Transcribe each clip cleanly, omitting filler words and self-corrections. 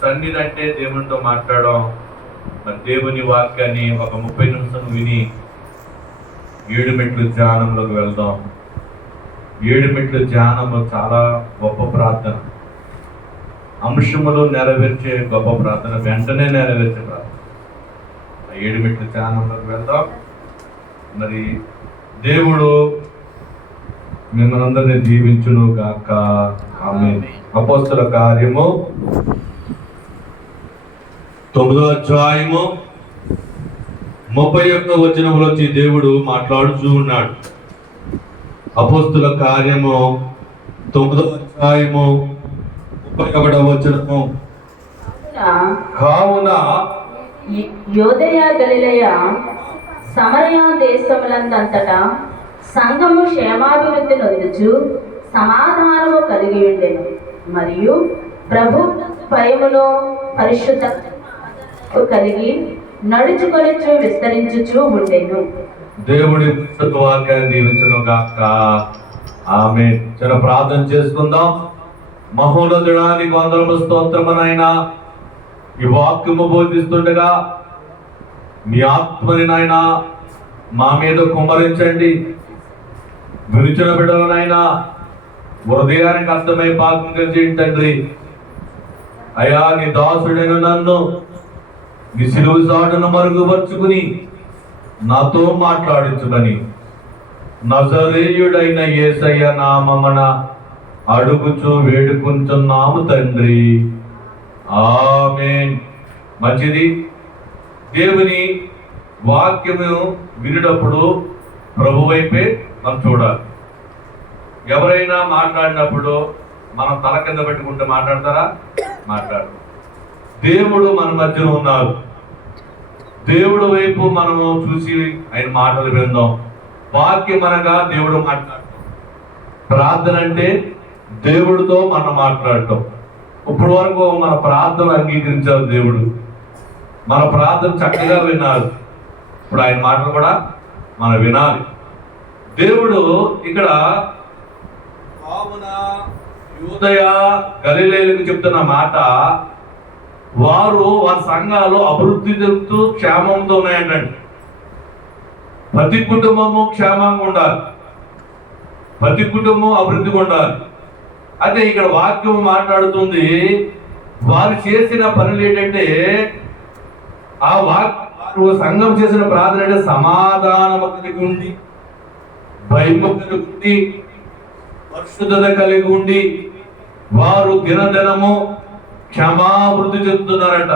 సన్నిధి అంటే దేవునితో మాట్లాడడం. మరి దేవుని వాక్యాన్ని ఒక 30 నిమిషాలు విని 7 మెట్లు ధ్యానంలోకి వెళ్దాం. 7 మెట్లు ధ్యానము చాలా గొప్ప ప్రార్థన, అంశములు నెరవేర్చే గొప్ప ప్రార్థన, వెంటనే నెరవేర్చే ప్రార్థన. 7 మెట్లు ధ్యానంలోకి వెళ్దాం. మరి దేవుడు మిమ్మల్ని అందరినీ దీవించును గాక. ఆమేన్. అపోస్తల కార్యము 9వ అధ్యాయము 31వ వచనంలోంచి దేవుడు మాట్లాడుతూ ఉన్నాడు. అపోస్తల కార్యము 9వ అధ్యాయము 31వ వచనము. కావున యోదయ గలిలయ సమరయ దేశములందంతటా సంఘము క్షేమాభివృద్ధి నొందుచు సమాధానము కలిగి ఉండెను. మరియు ప్రభు భయములో పరిశుద్ధ కలిగి నడుచుకొనుచు విస్తరించుచు ఉండెను. దేవుడి వాక్యాన్ని దీవించును గాక. ఆమేన్. చిన్న ప్రార్థన చేసుకుందాం. మహోన్నతుడానికి వందనములు స్తోత్రమునైనా ఈ వాక్యము బోధిస్తుండగా మీ ఆత్మని నాయనా మా మీద కుమ్మరించండి. విరుచిన బిడ్డలనైనా హృదయానికి అర్థమై పాపం చేయండి తండ్రి. అయా, నీ దాసుడైన నన్ను నీ సిలువ సాటును మరుగుపరుచుకుని నాతో మాట్లాడించుమని నజరేయుడైన యేసయ్య నామమున అడుగుచు వేడుకుంటున్నాము తండ్రి. ఆమేన్. మంచిది. దేవుని వాక్యము వినేటప్పుడు ప్రభు వైపే మనం చూడాలి. ఎవరైనా మాట్లాడినప్పుడు మనం తల కింద పెట్టుకుంటే మాట్లాడతారా? మాట్లాడు. దేవుడు మన మధ్యలో ఉన్నారు. దేవుడు వైపు మనము చూసి ఆయన మాటలు విందాం. వాక్యం అనగా దేవుడు మాట్లాడటం. ప్రార్థన అంటే దేవుడితో మనం మాట్లాడటం. ఇప్పటి వరకు మన ప్రార్థన అంగీకరించారు దేవుడు. మన ప్రార్థన చక్కగా విన్నారు. ఇప్పుడు ఆయన మాటలు కూడా మనం వినాలి. దేవుడు ఇక్కడ కావున యూదయ గలిలయలకు చెప్తున్న మాట, వారి సంఘాలు అభివృద్ధి చెందుతూ క్షేమంతో ఉన్నాయంటండి. ప్రతి కుటుంబము క్షేమంగా ఉండాలి, ప్రతి కుటుంబం అభివృద్ధిగా ఉండాలి. అయితే ఇక్కడ వాక్యం మాట్లాడుతుంది, వారు చేసిన పనులు ఏంటంటే, వారు సంఘం చేసిన ప్రార్థన అంటే సమాధానము కలిగి ఉండి, భయము కలిగి ఉండి, పరిశుద్ధత కలిగి ఉండి, వారు దినదినము క్షమాభివృద్ధి చెందుతున్నారట.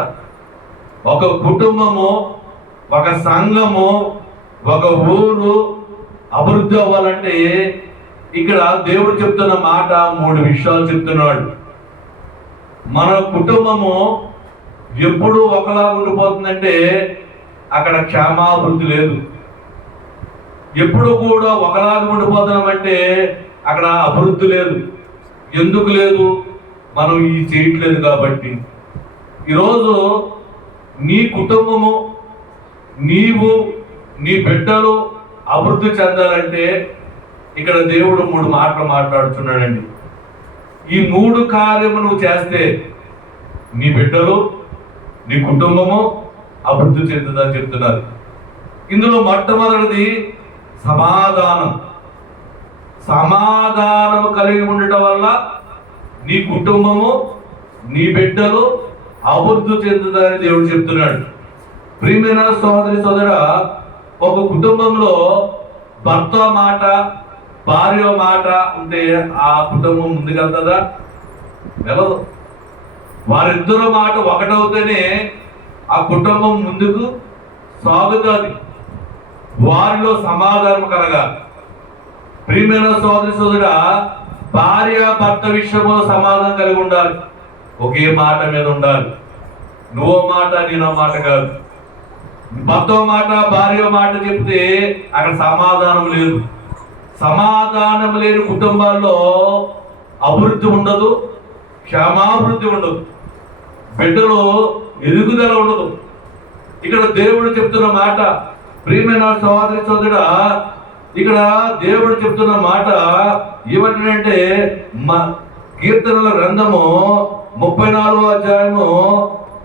ఒక కుటుంబము, ఒక సంఘము, ఒక ఊరు అభివృద్ధి అవ్వాలంటే ఇక్కడ దేవుడు చెప్తున్న మాట 3 విషయాలు చెప్తున్నాడు. మన కుటుంబము ఎప్పుడు ఒకలా ఉండిపోతుందంటే అక్కడ క్షేమాభివృద్ధి లేదు. ఎప్పుడు కూడా ఒకలాగా ఉండిపోతున్నామంటే అక్కడ అభివృద్ధి లేదు. ఎందుకు లేదు? మనం ఇది చేయట్లేదు కాబట్టి. ఈరోజు నీ కుటుంబము, నీవు, నీ బిడ్డలు అభివృద్ధి చెందాలంటే ఇక్కడ దేవుడు 3 మాటలు మాట్లాడుతున్నాడండి. ఈ 3 కార్యము నువ్వు చేస్తే నీ బిడ్డలు, నీ కుటుంబము అభివృద్ధి చెందుతుందని చెప్తున్నారు. ఇందులో మొట్టమొదటిది సమాధానం. సమాధానము కలిగి ఉండటం వల్ల నీ కుటుంబము, నీ బిడ్డలు అభివృద్ధి చెందుతారని దేవుడు చెప్తున్నాడు. ప్రియమైన సోదరి సోదర, ఒక కుటుంబంలో భర్త మాట, భార్య మాట ఉంటే ఆ కుటుంబం ముందుకెళ్తుందా? వెళ్ళదు. వారిద్దరు మాట ఒకటవుతేనే ఆ కుటుంబం ముందుకు సాగుతుంది. వారిలో సమాధానం కలగాలి. ప్రియమైన సోదరి సోదర, భార్య భర్త విషయంలో సమాధానం కలిగి ఉండాలి. ఒకే మాట మీద ఉండాలి. నువ్వో మాట, నేనో మాట కాదు. భర్త మాట, భార్య మాట చెప్తే అక్కడ సమాధానం లేదు. సమాధానం లేని కుటుంబాల్లో అభివృద్ధి ఉండదు, క్షేమాభివృద్ధి ఉండదు, బిడ్డలో ఎదుగుదల ఉండదు. ఇక్కడ దేవుడు చెప్తున్న మాట, ప్రియమైన సోదరి సోదరుడా, ఇక్కడ దేవుడు చెప్తున్న మాట ఏమంటాడంటే, కీర్తనల గ్రంథము 34వ అధ్యాయము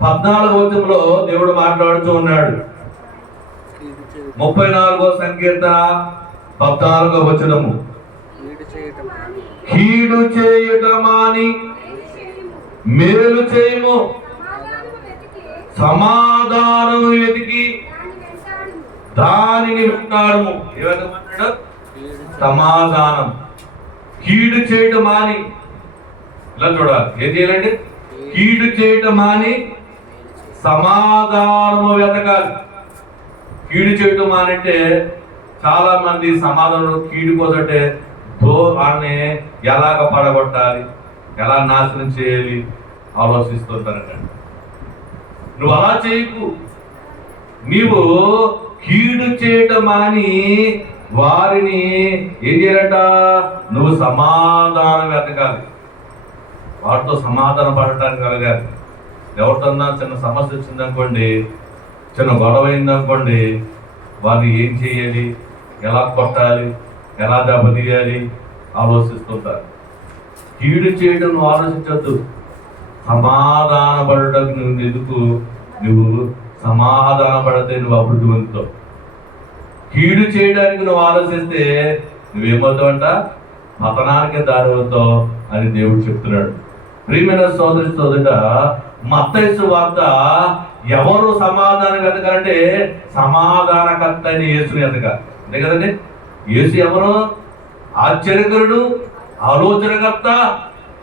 14వ వచనంలో దేవుడు మాట్లాడుతూ ఉన్నాడు. 34వ సంకీర్తన 14వ వచనము, కీడు చేయుట మాని మేలు చేయము, సమాధానం వెతికి దానిని వెంటాడము. ఏమన్నాడు? సమాధానం. కీడు చేయటం మాని, ఇలా చూడాలి, ఏం చేయాలండి? కీడు చేయటం మాని సమాధానము వెతకాలి. కీడు చేయటం మానంటే చాలా మంది సమాధానం కీడు కోసంటే వాళ్ళని ఎలాగ పడగొట్టాలి, ఎలా నాశనం చేయాలి ఆలోచిస్తుంటారండి. నువ్వు అలా చేయకు. నీవు కీడు చేయటం మాని వారిని ఏం చేయాలంట? నువ్వు సమాధానం వెతకాలి, వారితో సమాధానం పడటానికి కలగాలి. ఎవరితోన్నా చిన్న సమస్య వచ్చిందనుకోండి, చిన్న గొడవ అయిందనుకోండి, వారిని ఏం చేయాలి, ఎలా కొట్టాలి, ఎలా దెబ్బతీయాలి ఆలోచిస్తుంటారు. కీడు చేయడం నువ్వు ఆలోచించద్దు, సమాధాన పడటం నువ్వు ఎందుకు? నువ్వు సమాధాన పడితే నువ్వు అభివృద్ధి పొందుతావు. కీడు చేయడానికి నువ్వు ఆలోచిస్తే నువ్వేమవుతావంట? పతనానికి దారి అవుతావు అని దేవుడు చెప్తున్నాడు. ప్రియమైన సోదరి సోదరుడ, మత్తయి సువార్త ఎవరు సమాధానం వెతకాలంటే సమాధానకర్త అయిన యేసుని వెతకాలి. అంతే కదండి. యేసు ఎవరు? ఆశ్చర్యకరుడు, ఆలోచనకర్త,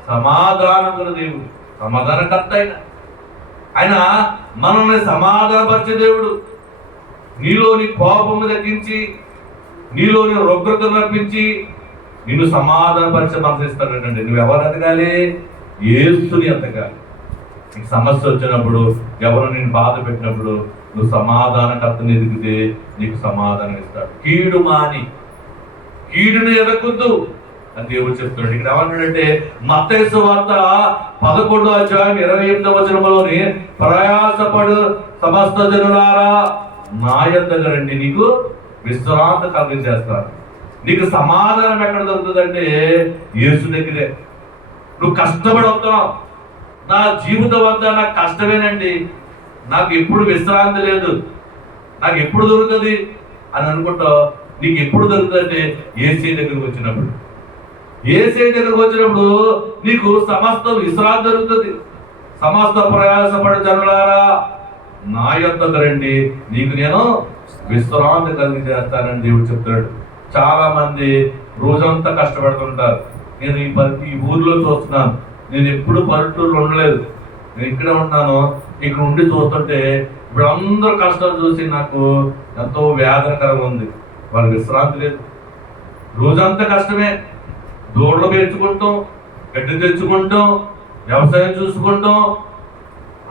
సమాధానకర దేవుడు, సమాధానకర్త ఆయన మనల్ని సమాధానపరిచే దేవుడు. నీలోని కోపము తగ్గించి, నీలోని రుగ్రతను రప్పించి నిన్ను సమాధానపరిచే మనసు ఇస్తాడండి. నువ్వు ఎవరు ఎతకాలి? యేసుని ఎతకాలి. నీకు సమస్య వచ్చినప్పుడు, ఎవరు నేను బాధ పెట్టినప్పుడు నువ్వు సమాధానకర్తని ఎదిగితే నీకు సమాధానం ఇస్తాడు. కీడు మాని, కీడుని ఎదకొద్దు అని దేవుడు చెప్తున్నాడు. ఇక్కడ ఏమన్నాడంటే మత్తయి సువార్త 11వ అధ్యాయం 28వ వచనంలోని, ప్రయాసపడు సమస్త జనులారా నా యొద్దకు రండి, నీకు విశ్రాంతి కలిగజేస్తాను. నీకు సమాధానం ఎక్కడ దొరుకుతుందంటే యేసు దగ్గరే. నువ్వు కష్టపడి వస్తున్నావు, నా జీవితం అంతా నాకు కష్టమేనండి, నాకు ఎప్పుడు విశ్రాంతి లేదు, నాకు ఎప్పుడు దొరుకుతుంది అని అనుకుంటావు. నీకు ఎప్పుడు దొరుకుతుందంటే యేసే దగ్గరకు వచ్చినప్పుడు. యేసే దగ్గరకు వచ్చినప్పుడు నీకు సమస్త విశ్రాంతి దొరుకుతుంది. సమస్త ప్రయాసపడి జనులారా నా యొద్దకు రండి, నీకు నేను విశ్రాంతి కలిగజేస్తానని దేవుడు చెప్తాడు. చాలా మంది రోజంతా కష్టపడుతుంటారు. నేను ఈ ఊర్లో చూస్తున్నాను, నేను ఎప్పుడు పల్లెటూరులో ఉండలేదు, నేను ఇక్కడే ఉన్నాను. ఇక్కడ ఉండి చూస్తుంటే ఇప్పుడు అందరూ కష్టాలు చూసి నాకు ఎంతో వేదనకరంగా ఉంది. వాళ్ళ విశ్రాంతి లేదు, రోజంతా కష్టమే. దూడలు పెంచుకుంటాం, గడ్డి తెచ్చుకుంటాం, వ్యవసాయం చూసుకుంటాం.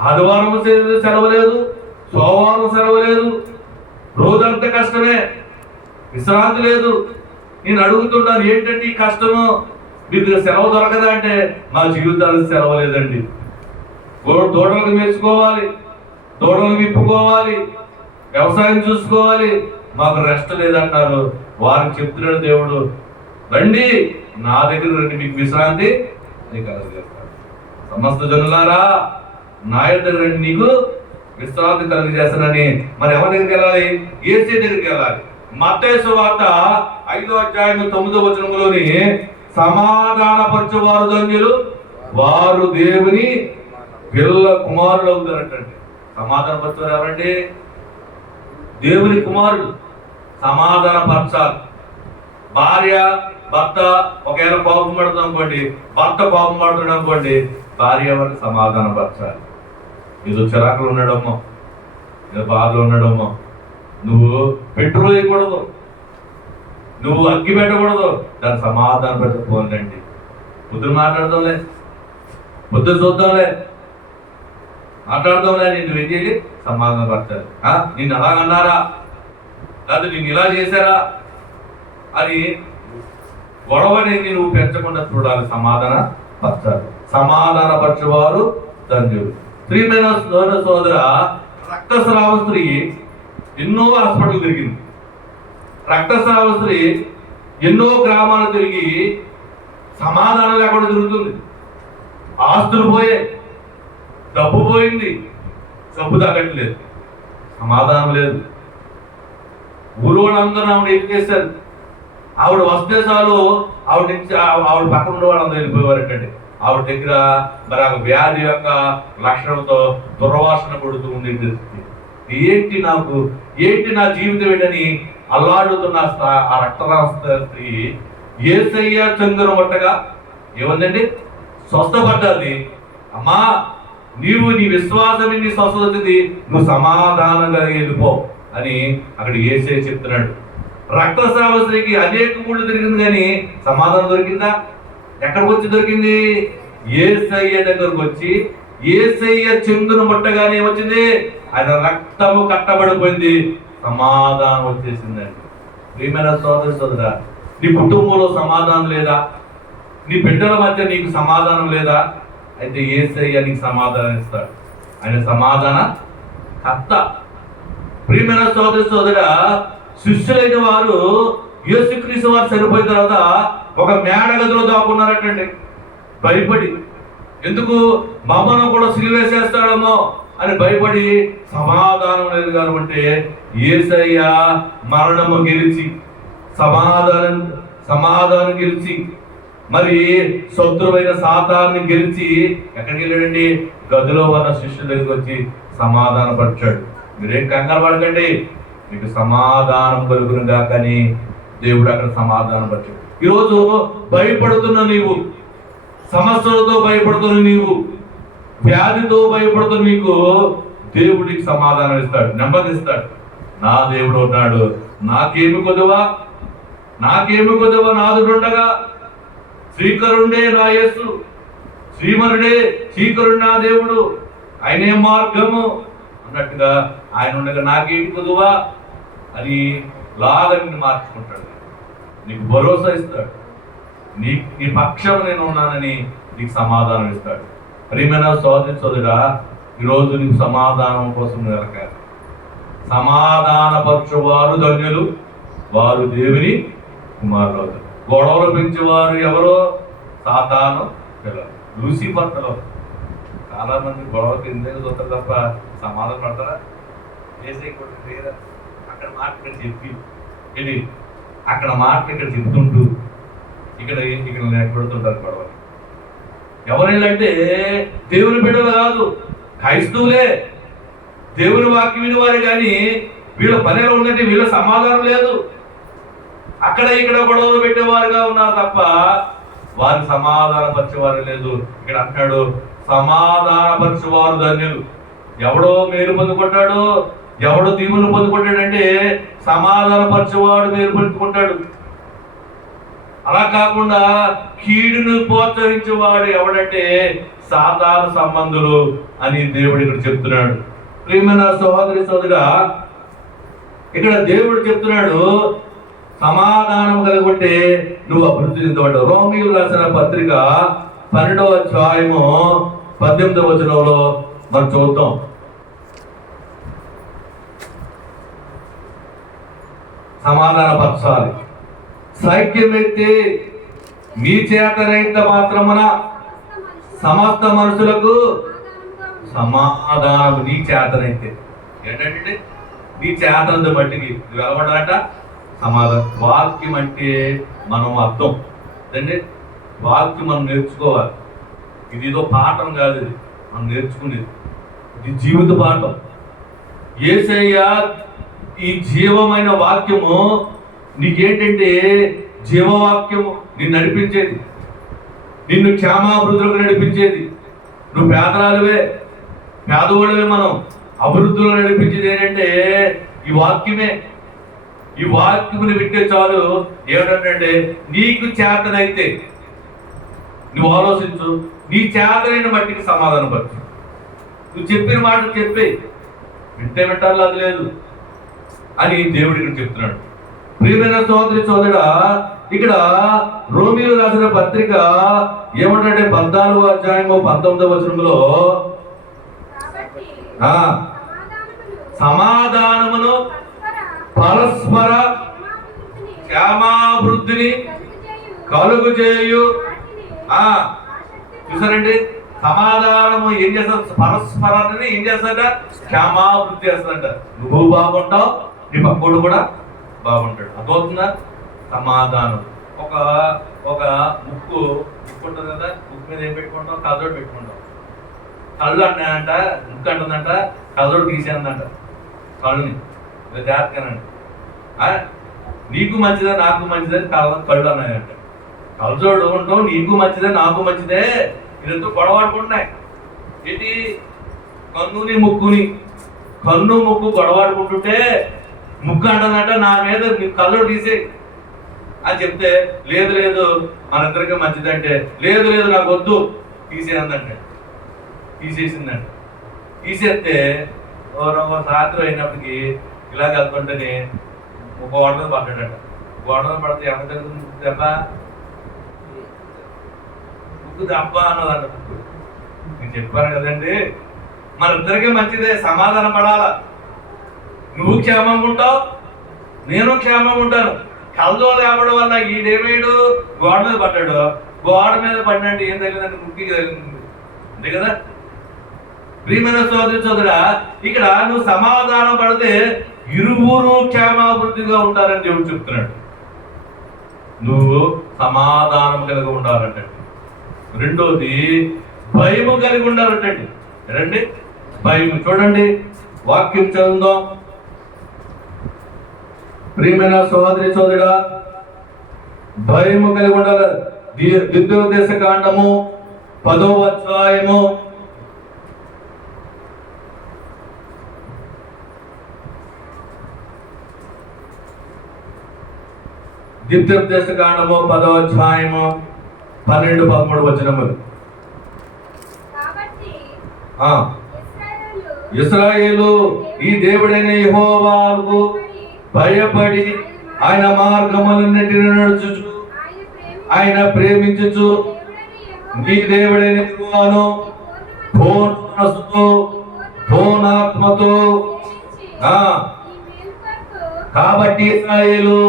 ఆదివారం సెలవు లేదు, సోమవారం సెలవు లేదు, రోజంతా కష్టమే, విశ్రాంతి లేదు. నేను అడుగుతున్నాను, ఏంటంటే ఈ కష్టము? మీకు సెలవు దొరకదా అంటే మా జీవితాలకు సెలవు లేదండి. దూడలకు మేర్చుకోవాలి, దూడలు విప్పుకోవాలి, వ్యవసాయం చూసుకోవాలి, మాకు రెస్ట్ లేదంటారు. వారికి చెప్తున్నాడు దేవుడు, రండి నా దగ్గర రండి, మీకు విశ్రాంతి కలుగజేస్తాడు. సమస్త జనులారా నా దగ్గర రండి, నీకు విశ్రాంతి కలుగజేస్తానని. మరి ఎవరి దగ్గరికి వెళ్ళాలి? యేసే దగ్గరికి వెళ్ళాలి. మత్తయి సువార్త 5వ అధ్యాయం 9వ వచనంలోని, సమాధానపరచువారు ధన్యులు, వారు దేవుని పిల్ల కుమారులు అవుతారంటండి. సమాధానపరచువారు ఎవరండి? దేవుని కుమారుడు. సమాధానపరచాలి. భార్య భర్త ఒకవేళ కోపం పడుతుంది అనుకోండి, భర్త కోపం పడుతున్నాడు అనుకోండి, భార్య ఎవరిని సమాధానపరచాలి. ఏదో చిరాకులు ఉన్నాడమ్మో, ఏదో బాధలో ఉన్నాడమ్మో, నువ్వు పెట్రోల్ వేయకూడదు, నువ్వు అగ్గి పెట్టకూడదు, దాన్ని సమాధానపరచకపోనండి. పొద్దున మాట్లాడదాంలే, పొద్దున చూద్దాంలే, మాట్లాడదాంలే, నేను ఏం చేయాలి? సమాధానపరచాలి. నిన్ను అలాగన్నారా, లేదా నిన్ను ఇలా చేశారా అని గొడవని నువ్వు పెంచకుండా చూడాలి, సమాధాన పరచాలి. సమాధానపరచువారు ధన్యులు. ప్రియమైన సోదర, రక్తస్రావ స్త్రీ ఎన్నో హాస్పిటల్ తిరిగింది. రక్తస్రావ స్త్రీ ఎన్నో గ్రామాలు తిరిగి సమాధానం లేకుండా తిరుగుతుంది. ఆస్తులు పోయే, డబ్బు పోయింది, జబ్బు తగ్గట్లేదు, సమాధానం లేదు. ఊరు వాళ్ళందరూ ఆవిడ ఏం చేశారు? ఆవిడ వస్తే చాలు ఆవిడ నుంచి ఆవిడ పక్కన ఉన్న వాళ్ళందరూ వెళ్ళిపోయేవారటండి. ఆవిడ దగ్గర మరి ఆ వ్యాధి యొక్క లక్షణంతో దుర్వాసన కొడుతూ ఉండేది. ఏంటి నా జీవితం ఏంటని అల్లాడుతున్న ఆ రక్తరాస్త స్త్రీ యేసయ్య చెంగును ముట్టగా ఏముందండి? స్వస్థపడ్డాది. అమ్మా, నీ విశ్వాసం నీ స్వస్థత వచ్చింది, నువ్వు సమాధానంగా వెళ్ళిపో అని అక్కడ యేసయ్య చెప్తున్నాడు. రక్తస్రావ స్త్రీకి అనేక ఊళ్ళు తిరిగింది కానీ సమాధానం దొరికిందా? ఎక్కడికి వచ్చి దొరికింది? యేసయ్య దగ్గరకు వచ్చి యేసయ్య చెంగును ముట్టగానే వచ్చింది, ఆయన రక్తము కట్టబడిపోయింది, సమాధానం వచ్చేసిందండి. ప్రియమైన సోదరి సోదరా, నీ కుటుంబంలో సమాధానం లేదా? నీ బిడ్డల మధ్య నీకు సమాధానం లేదా? అయితే యేసయ్య నీకు సమాధానం ఇస్తాడు. ఆయన సమాధాన కర్త. ప్రియమైన సోదరి సోదరా, శిష్యులైన వారు యేసుక్రీస్తు వారు చనిపోయిన తర్వాత ఒక మేడ గదిలో దాక్కున్నారటండి భయపడి. ఎందుకు? మమ్మను కూడా సిలువేసేస్తాడేమో అని భయపడి సమాధానం లేదు కాబట్టి యేసయ్య మరణము గెలిచి సమాధానం గెలిచి మరి శత్రువైన సాతాన్ని గెలిచి ఎక్కడికి వెళ్ళాడండి? గదిలో ఉన్న శిష్యుల దగ్గరికి వచ్చి సమాధానపరిచాడు. మీరేం కంగారు పడకండి, మీకు సమాధానం కలుగును గాకని దేవుడు అక్కడ సమాధానం పరిచాడు. ఈరోజు భయపడుతున్న నీవు, సమస్యలతో భయపడుతున్న నీవు, వ్యాధితో భయపడుతున్న నీకు దేవుడికి సమాధానం ఇస్తాడు, నెమ్మదిస్తాడు. నా దేవుడు ఉన్నాడు, నాకేమి కొదువా నాదుడుండగా, శ్రీకరుండే నా యేసు, శ్రీమరుడే శ్రీకరుడు నా దేవుడు, ఆయనే మార్గము అన్నట్టుగా ఆయన ఉండగా నాకేమి కొదువా అని లాగని మార్చుకుంటాడు. నీకు భరోసా ఇస్తాడు, నీ పక్షం నేను ఉన్నానని నీకు సమాధానం ఇస్తాడు. ప్రియమైన సోదరి సోదరా, ఈరోజు నీకు సమాధానం కోసం వెలకాలి. సమాధానపరచువారు ధన్యులు, వారు దేవుని కుమారులు. గొడవలు పెంచేవారు ఎవరో? సాతాను పిల్లలు, లూసిఫర్ పిల్లలు. చాలా మంది గొడవలు ఎందుకు చూస్తారు తప్ప సమాధానం పడతారా? వేసేయకూడదు. అక్కడ మాట ఇక్కడ చెప్పి ఇది, అక్కడ మాట ఇక్కడ చెప్తుంటూ ఇక్కడ పెడుతుంటారు గొడవలు. ఎవరైనా దేవుని బిడ్డలు కాదు, క్రైస్తవులే, దేవుని వాక్యం వినివారు, కానీ వీళ్ళ పనిలో ఉందంటే వీళ్ళ సమాధానం లేదు. అక్కడ ఇక్కడ గొడవలు పెట్టేవారుగా ఉన్నారు తప్ప వారిని సమాధానపరిచేవారు లేదు. ఇక్కడ అంటాడు, సమాధానపరిచేవారు ధన్యులు. ఎవడో మేలు పొందుకుంటాడు, ఎవడో దీవులు పొందుకుంటాడంటే సమాధానపరిచేవాడు మేలు పొందుకుంటాడు. అలా కాకుండా కీడును ప్రోత్సహించేవాడు ఎవడంటే సాతాను సంబంధులు అని దేవుడు ఇక్కడ చెప్తున్నాడు. ప్రియమైన సహోదరి సోదరుడా, ఇక్కడ దేవుడు చెప్తున్నాడు సమాధానం కలిగి నువ్వు అభివృద్ధి చెందబడ్డావు. రోమీయులు రాసిన పత్రిక 12వ అధ్యాయము 18వ వచనంలో మనం చూద్దాం. సమాధానపరచాలి. సైక్యమైతే మీ చేతనైతే మాత్రమున సమస్త మనుషులకు సమాధానం. నీ చేతనైతే ఏంటంటే నీ చేతనంత బట్టికి నువ్వు వెళ్ళబడ్డాట సమాధానం. వాక్యం అంటే మనం అర్థం అంటే వాక్యం మనం నేర్చుకోవాలి. ఇది ఏదో పాఠం కాదు, ఇది మనం నేర్చుకునేది, ఇది జీవిత పాఠం. యేసయ్య ఈ జీవమైన వాక్యము నీకేంటంటే జీవవాక్యము నిన్ను నడిపించేది, నిన్ను క్షేమాభివృద్ధిలోకి నడిపించేది. నువ్వు పేదవాళ్ళవే, మనం అభివృద్ధిలో నడిపించేది ఏంటంటే ఈ వాక్యమే. ఈ వాక్యముని వింటే చాలు. ఏమిటంటే నీకు చేతనైతే నువ్వు ఆలోచించు, నీ చేతనైన మట్టికి సమాధానం పరచు. నువ్వు చెప్పిన మాట చెప్పే, వింటే వింటాలో అది లేదు అని దేవుడు ఇక్కడ చెప్తున్నాడు. ప్రియమైన సోదరి సోదరుడా, ఇక్కడ రోమీయులు రాసిన పత్రిక ఏమంటే 14వ అధ్యాయము 19వ వచనంలో సమాధానమును పరస్పర క్షేమాభివృద్ధిని కలుగు చేయు. చూసారండి, సమాధానము ఏం చేస్తుంది? పరస్పరాన్ని ఏం చేస్తాడ? క్షేమాభివృద్ధి చేస్తాడంట. నువ్వు బాగుంటావు, నీ పక్కోడు కూడా బాగుంటాడు. అర్థమవుతుందా? సమాధానం. ఒక ఒక ముక్కు ఉంటుంది కదా, ముక్కు మీద ఏం పెట్టుకుంటాం? కళ్ళజోడు పెట్టుకుంటాం. కళ్ళు అంటాయంట, ముక్కు అంటుందంట కళ్ళజోడు తీసేందంట కళ్ళుని. జాగ్రత్తగానండి. నీకు మంచిదే నాకు మంచిదే కళ్ళు అన్నాయంట. కళ్ళజోడు ఉంటాం, నీకు మంచిదే నాకు మంచిదే, వీళ్ళతో గొడవాడుకుంటున్నాయి. ఏంటి? కన్నుని ముక్కుని, కన్ను ముక్కు గొడవాడుకుంటుంటే ముక్కు అంటుందంట నా మీద కళ్ళజోడు తీసే అని చెప్తే, లేదు లేదు మన ఇద్దరికి మంచిదంటే, లేదు లేదు నాకు వద్దు తీసేయందంటే తీసేసిందంట. తీసేస్తే రాత్రి అయినప్పటికీ ఇలాగ వెళ్తుంటేనే ఒక గోడ పడ్డాడట. గోడ పడితే ఎవరి జరుగుతుంది? దెబ్బ ముక్కు దెబ్బ అన్నదంట. ముక్కు నేను చెప్పాను కదండి, మన ఇద్దరికీ మంచిదే, సమాధానం పడాల. నువ్వు క్షేమంగా ఉంటావు, నేను క్షేమంగా ఉంటాను. కళ్ళలో లేపడం వల్ల ఈడేమేడు గోడ మీద పడ్డాడు. గోడ మీద పడినట్టు ఏం తగిలిందంటే ముక్కి తగిలింది. అంతే కదా? ప్రియమైన సోదరుడా, ఇక్కడ నువ్వు సమాధానం పడితే ఇరువురు క్షేమాభివృద్ధిగా ఉంటారని దేవుడు చెప్తున్నాడు. నువ్వు సమాధానం కలిగి ఉండాలంటే. రెండోది భయము కలిగి ఉండాలంటండి. రండి, భయం. చూడండి, వాక్యం చదువుదాం. ప్రియమైన సోదరుడా, భయము కలిగి ఉండాలి. ద్వితీయోపదేశ కాండము 10వ అధ్యాయము 10వ అధ్యాయము 12, 13 వచనములు. ఇశ్రాయేలు ఈ దేవుడైన యెహోవాకు భయపడి ఆయన మార్గములన్నిటిని నడుచుచు ఆయన ప్రేమించుచు నీ దేవుడైన యెహోవాను పూర్ణ మనస్సుతో పూర్ణాత్మతో. కాబట్టి ఇశ్రాయేలు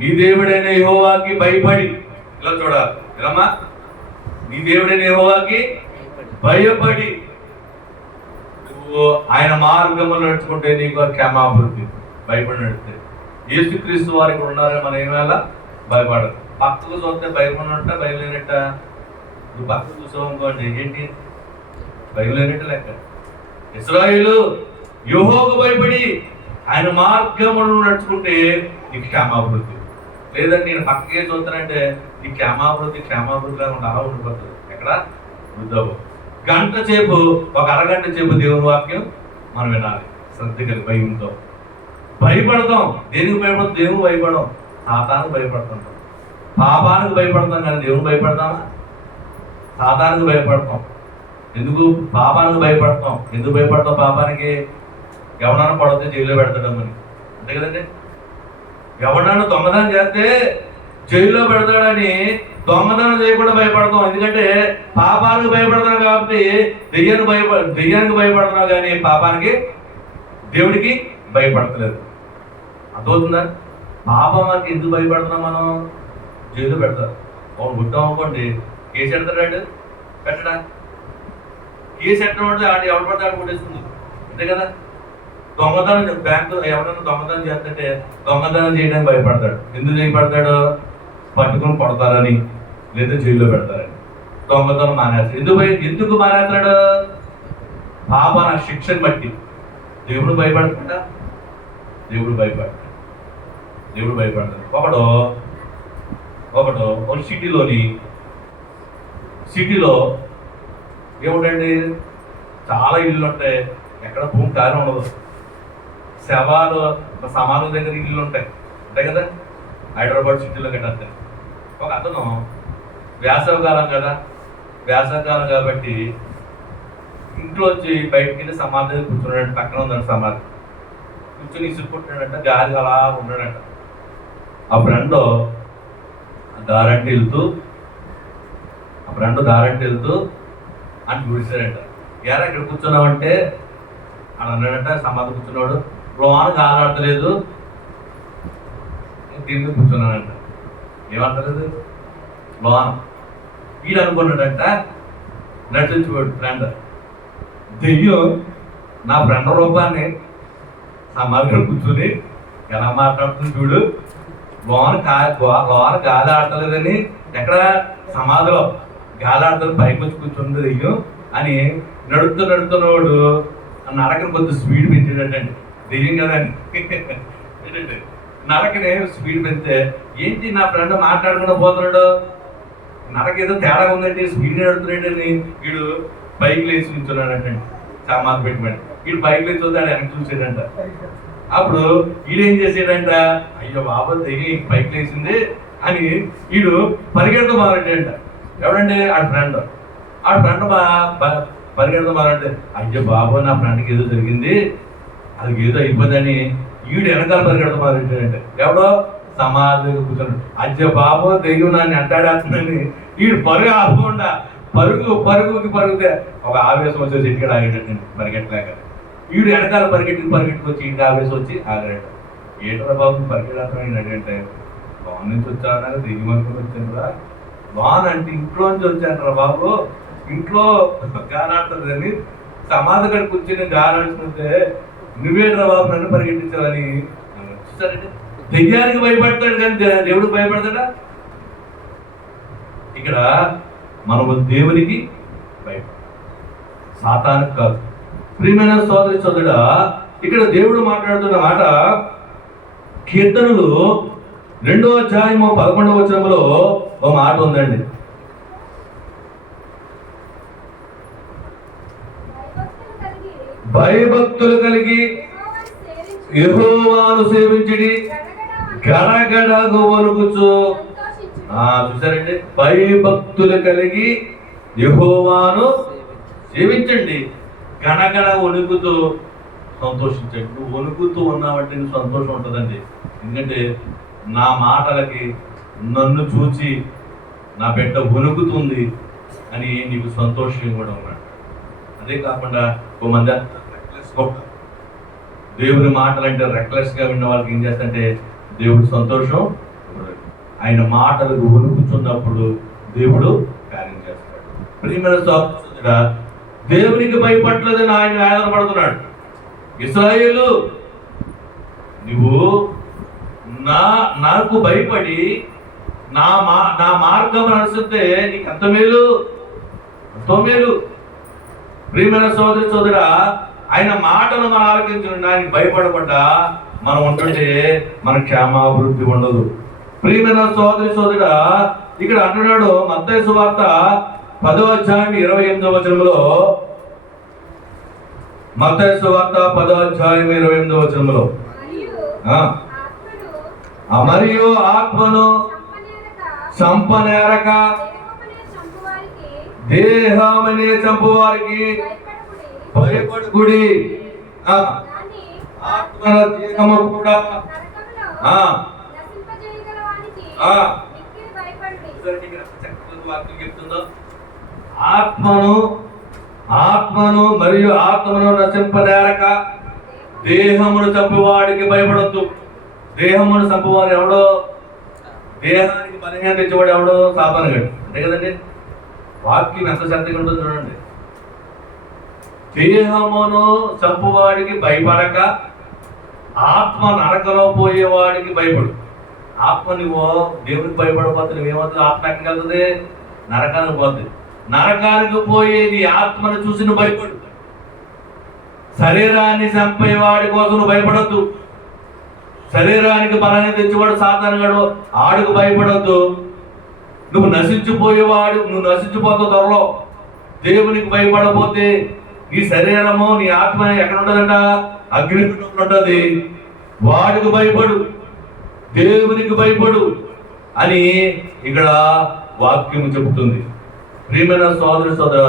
నీ దేవుడైన యెహోవాకి భయపడి, ఇలా చూడాలి రమ్మా, నీ దేవుడైన యెహోవాకి భయపడి నువ్వు ఆయన మార్గములు నడుచుకుంటే నీకు క్షేమాభివృద్ధి. భయపడి నడితే యేసుక్రీస్తు వారికి ఉన్నారని మనం ఏమేళ భయపడదు. పక్కకు చూస్తే భయపడినట్ట భయలేనట్ట. నువ్వు పక్కకు చూసావు అనుకోండి, ఏంటి భయలేనట్టు లెక్క. ఇశ్రాయేలు యెహోవాకు భయపడి ఆయన మార్గములు నడుచుకుంటే నీకు క్షేమాభివృద్ధి. లేదంటే నేను పక్కకే చూస్తానంటే నీ క్షేమాభివృద్ధిగా అలా ఉండిపోతుంది. ఎక్కడ వృద్ధావు. గంట సేపు, ఒక అరగంట సేపు దేవుని వాక్యం మనం వినాలి శ్రద్ధ కలిగి భయంతో. భయపడతాం. దేనికి భయపడతాం? దేవుని భయపడం. సాతానికి భయపడుతుంటాం, పాపానికి భయపడతాం, కానీ దేవుని భయపడతామా? సాతానికి భయపడతాం. ఎందుకు పాపానికి భయపడతాం? ఎందుకు భయపడతాం పాపానికి? ఎవరన్నా పడితే జైల్లో పెడతాడమని. అంతే కదండి. ఎవరన్నా దొంగతనం చేస్తే జైల్లో పెడతాడని దొంగతనం చేయకుండా భయపడతాం. ఎందుకంటే పాపానికి భయపడతాం కాబట్టి దెయ్యానికి భయపడుతున్నాం, కానీ పాపానికి దేవుడికి భయపడతలేదు. అర్థమవుతుందా? పాపానికి ఎందుకు భయపడుతున్నాం మనం? జైల్లో పెడతారు. అవును, గుట్టాం అనుకోండి, కేసు ఎడతాడు, పెట్టడా? కేసు ఎట్టడం అంటే ఆడు ఎవరు పడితే ఆడు కొట్టేస్తుంది. అంతే కదా? దొంగతనం, బ్యాంకు ఎవరైనా దొంగతనం చేస్తుంటే దొంగతనం చేయడానికి భయపడతాడు. ఎందుకు భయపడతాడు? పట్టుకుని కొడతారని, లేదా జైల్లో పెడతారని. దొంగతనం మానేస్తాడు. ఎందుకు మానేస్తాడు? పాపన శిక్షను బట్టి. దేవుడు భయపడతాడా? దేవుడు భయపడతాడు. ఒకడు ఒక సిటీలో ఏమిటండి, చాలా ఇల్లు ఉంటాయి, ఎక్కడ భూమి ఖాళీ ఉండదు. శవాలు సమానుల దగ్గర ఇల్లు ఉంటాయి, అంతే కదా? హైదరాబాద్ సిటీలో కట్టే ఒక అతను వేసవకాలం కదా, వేసవకాలం కాబట్టి ఇంట్లో వచ్చి బయటికి వెళ్ళి సమాధి దగ్గర కూర్చున్నాడంట. పక్కన ఉందంట సమాధి. కూర్చొని ఇసుకుంటున్నాడంట, గాలి అలా ఉన్నాడంట. ఆ ఫ్రెండ్ దారంటి వెళ్తూ అని చూసాడంట. ఎరా ఇక్కడ కూర్చున్నావంటే అని అన్నాడంట. సమాధి కూర్చున్నాడు, లోన గాలి ఆడతలేదు, దీని మీద కూర్చున్నాడంట. ఏమంటలేదు లోన. వీడు అనుకున్నాడంట, నటించుకోడు ఫ్రెండ్. దెయ్యం నా ఫ్రెండ్ రూపాన్ని సమాధిలో కూర్చుని ఎలా మాట్లాడుతుంది చూడు, లోన గాలి ఆడలేదని, ఎక్కడ సమాధిలో గాలి ఆడతాను పైకి వచ్చి కూర్చుంది దెయ్యం అని నడుపుతున్నవాడు నరకని కొద్ది స్పీడ్ పెంచేటండి. దెయ్యం కదండి ఏంటంటే నరకని స్పీడ్ పెంచితే ఏంటి నా ఫ్రెండ్ మాట్లాడకుండా పోతున్నాడు, నరక ఏదో తేడా ఉందంటే స్పీడ్ నడుపుతున్నాడని వీడు బైక్ లేచి నిల్చున్నాడంటండి సమాధి పెట్టుబడి. వీడు బైక్ లేచి వద్దాడు వెనక్కి చూసాడంట. అప్పుడు వీడేం చేసాడంట, అయ్యో బాబా దెయ్యం బైక్ లేచింది అని వీడు పరిగెడతా మొదలెట్టాడంట. ఎవడండి ఆ ఫ్రెండ్ పరిగెడతా మొదలంటే, అయ్యో బాబా నా ఫ్రెండ్కి ఏదో జరిగింది, అది ఏదో అయిపోయిందని వీడు వెనకాల పరిగెడతా మొదలెట్టాడంట. ఎవడో సమాధి కూర్చొని అయ్యో బాబో దెయ్యం నన్ను అంటాడేస్తుందని వీడు పరుగు ఆపకుండా పరుగుతే ఒక ఆవేశం వచ్చి ఇంటికి ఆగేటండి పరిగెట్టలేక. వీడు వెనకాల పరిగెట్టుకొచ్చి ఇంటికి ఆవేశం వచ్చి ఆగాడట. ఏంటో బాబు పరిగెడతాను అంటే, లోన్ నుంచి వచ్చాను దెయ్యం అనుకుని వచ్చాను రా, లోన్ అంటే ఇంట్లో నుంచి వచ్చాను రా బాబు, ఇంట్లో గానాడుతుంది అని సమాధి కాడికి వచ్చి నేను గానాడుతుంటే నువ్వేంట్రా బాబు నన్ను పరిగెట్టించాలని చూసారంటే. దెయ్యానికి భయపడతాడు కానీ దేవుడికి భయపడతాడా? ఇక్కడ మనము దేవునికి భయపడ, సాతానికి కాదు. ప్రియమైన సోదరి సోదరుడా, ఇక్కడ దేవుడు మాట్లాడుతున్న మాట కీర్తనలు 2వ అధ్యాయము 11వ వచనంలో ఒక మాట ఉందండి. భయభక్తులు కలిగి యెహోవాను సేవించుడి, గడగడగు వణుకుచు. చూసారండి, భయభక్తులు కలిగి యెహోవాను సేవించండి, గణగణ వణుకుతూ సంతోషించండి. నువ్వు వణుకుతూ ఉన్నావంటే నీకు సంతోషం ఉంటుందండి. ఎందుకంటే నా మాటలకి నన్ను చూచి నా బిడ్డ వణుకుతుంది అని నీకు సంతోషం కూడా ఉన్నాడు. అదే కాకుండా ఓ మంది దేవుని మాటలు అంటే రెక్లెస్గా విన్న వాళ్ళకి ఏం చేస్తంటే దేవుడు సంతోషం, ఆయన మాటలకు వణుకుతున్నప్పుడు దేవుడు కార్యం చేస్తాడు. ప్రియమైన సోదరుడా, దేవునికి భయపడలేదని ఆయన ఆధారపడుతున్నాడు. ఇశ్రాయేలు, నువ్వు నాకు భయపడి నా మార్గం అనుసరిస్తే నీకు ఎంత మేలు, ఎంతో మేలు. ప్రియమైన సోదరుడా, ఆయన మాటలు మనం ఆలకించండి, ఆయనకి భయపడకుండా మనం ఉంటుంటే మన క్షేమాభివృద్ధి ఉండదు. ప్రియమైన సోదరుడా, ఇక్కడ అంటున్నాడు మత్తయి సువార్త 10వ అధ్యాయం 28వ వచనంలో, మత్తయి సువార్త 10వ అధ్యాయం 28వ వచనంలో, మరియు ఆత్మను చంపనేరక దేహమనే చంపువారికి భయపడుకుడి, ఆత్మ దేహము కూడా చెప్తుందో, ఆత్మను మరియు ఆత్మను నశింపనేరక దేహమును చంపువాడికి భయపడద్దు. దేహమును చంపువాడు ఎవడో, దేహానికి బలహీనత తెచ్చేవాడు ఎవడో సాతానుగాడు, అంతే కదండి. వాక్యం ఎంత శ్రద్ధగా ఉంటుందో చూడండి. దేహమును చంపువాడికి భయపడక ఆత్మ నరకలో పోయేవాడికి భయపడు. ఆత్మ నువ్వు దేవునికి భయపడకపోతే నువ్వేమవుతుంది? ఆత్మ ఎక్కడికి వెళ్తుంది? నరకానికి పోతుంది. నరకానికి పోయే నీ ఆత్మను చూసి నువ్వు భయపడు. శరీరాన్ని చంపేవాడి కోసం నువ్వు భయపడద్దు. శరీరానికి బలాన్ని తెచ్చేవాడు సాతానుగాడు, ఆడుకు భయపడద్దు. నువ్వు నశించిపోయేవాడు, నువ్వు నశించిపోతావు త్వరలో. దేవునికి భయపడకపోతే నీ శరీరము నీ ఆత్మ ఎక్కడ ఉంటుందంట? అగ్నిగుండంలో ఉంటుంది. వాడికి భయపడు, దేవునికి భయపడు అని ఇక్కడ వాక్యం చెబుతుంది. ప్రియమైన సోదర